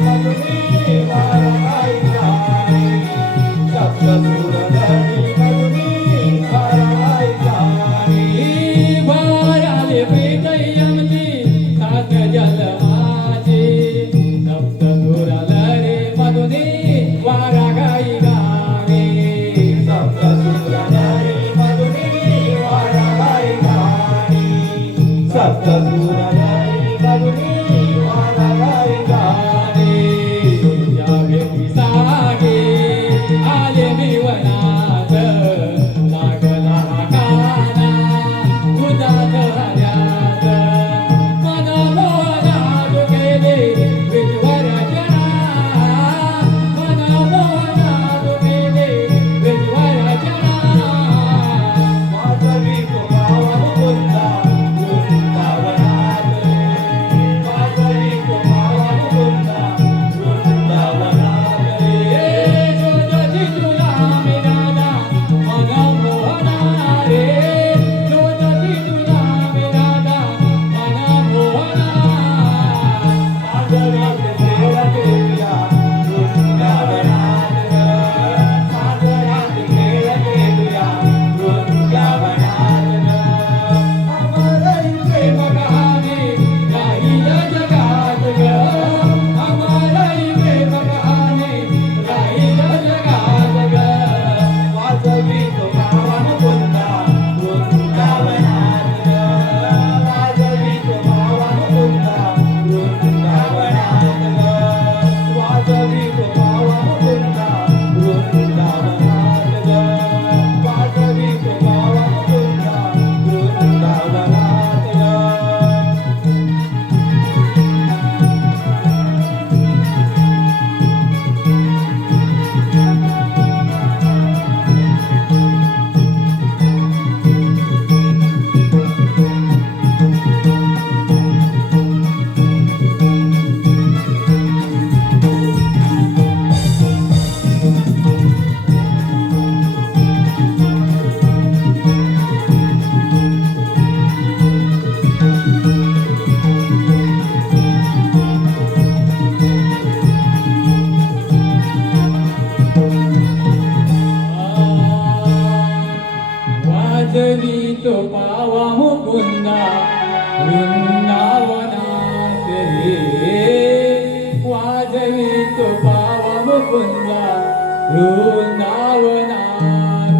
वृंदावनात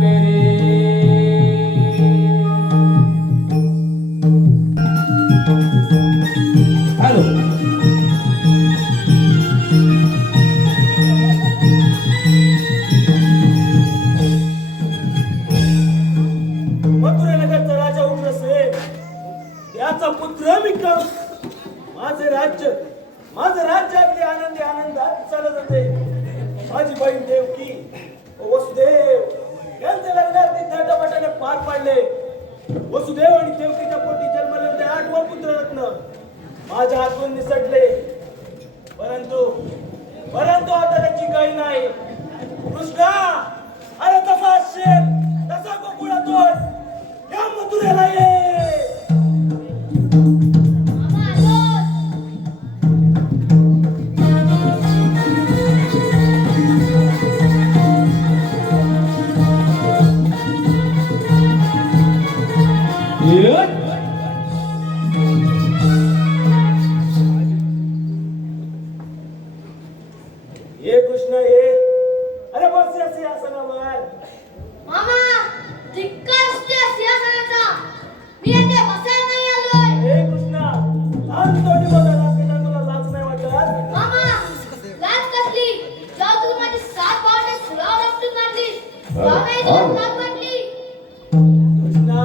रे. हॅलो मथुरेनगरचा राजा उग्रसेन याचा पुत्र विक्रम माझे राज्य अगदी आनंदी आनंदात चालत होते. माझी बहीण देवकी व वसुदेव यांचे लग्न अगदी थाटामाटाने पार पाडले. वसुदेव आणि देवकीच्या पोटी जन्मले ते 8वं पुत्ररत्न माझ्या हातून निसटले. परंतु आता त्याची काही नाही. कृष्णा, अरे तसा असेल तसा गोकुळातून या मथुरेला ये. मामा आलोच. ये कृष्ण ये. अरे बस या सिंहासनावर. मामा धिक्कार असते सिंहासनाचा. मी येथे बसायला नाही आलोय. हे कृष्णा, लहान तोंडी बोलायला असताना तुला लाज नाही वाटत? मामा लाज कसली? जेव्हा तू माझी 7 पावले सुरावर आपटून मारलीस तेव्हा नाही तुला लाज वाटली. कृष्णा,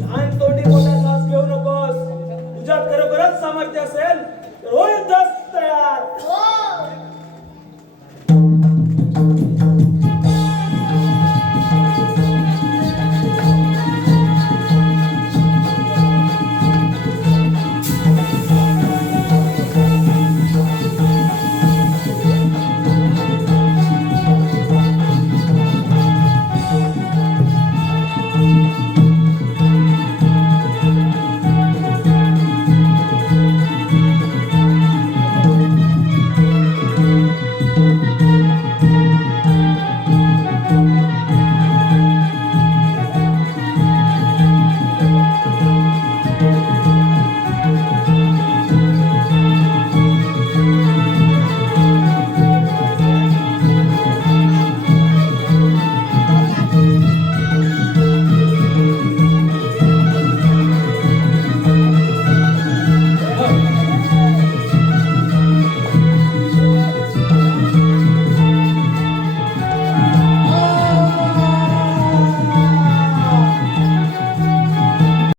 लहान तोंडी बोलायला लाज घेऊ नकोस. तुझ्यात खरोखरच सामर्थ्य असेल तर हो युद्धास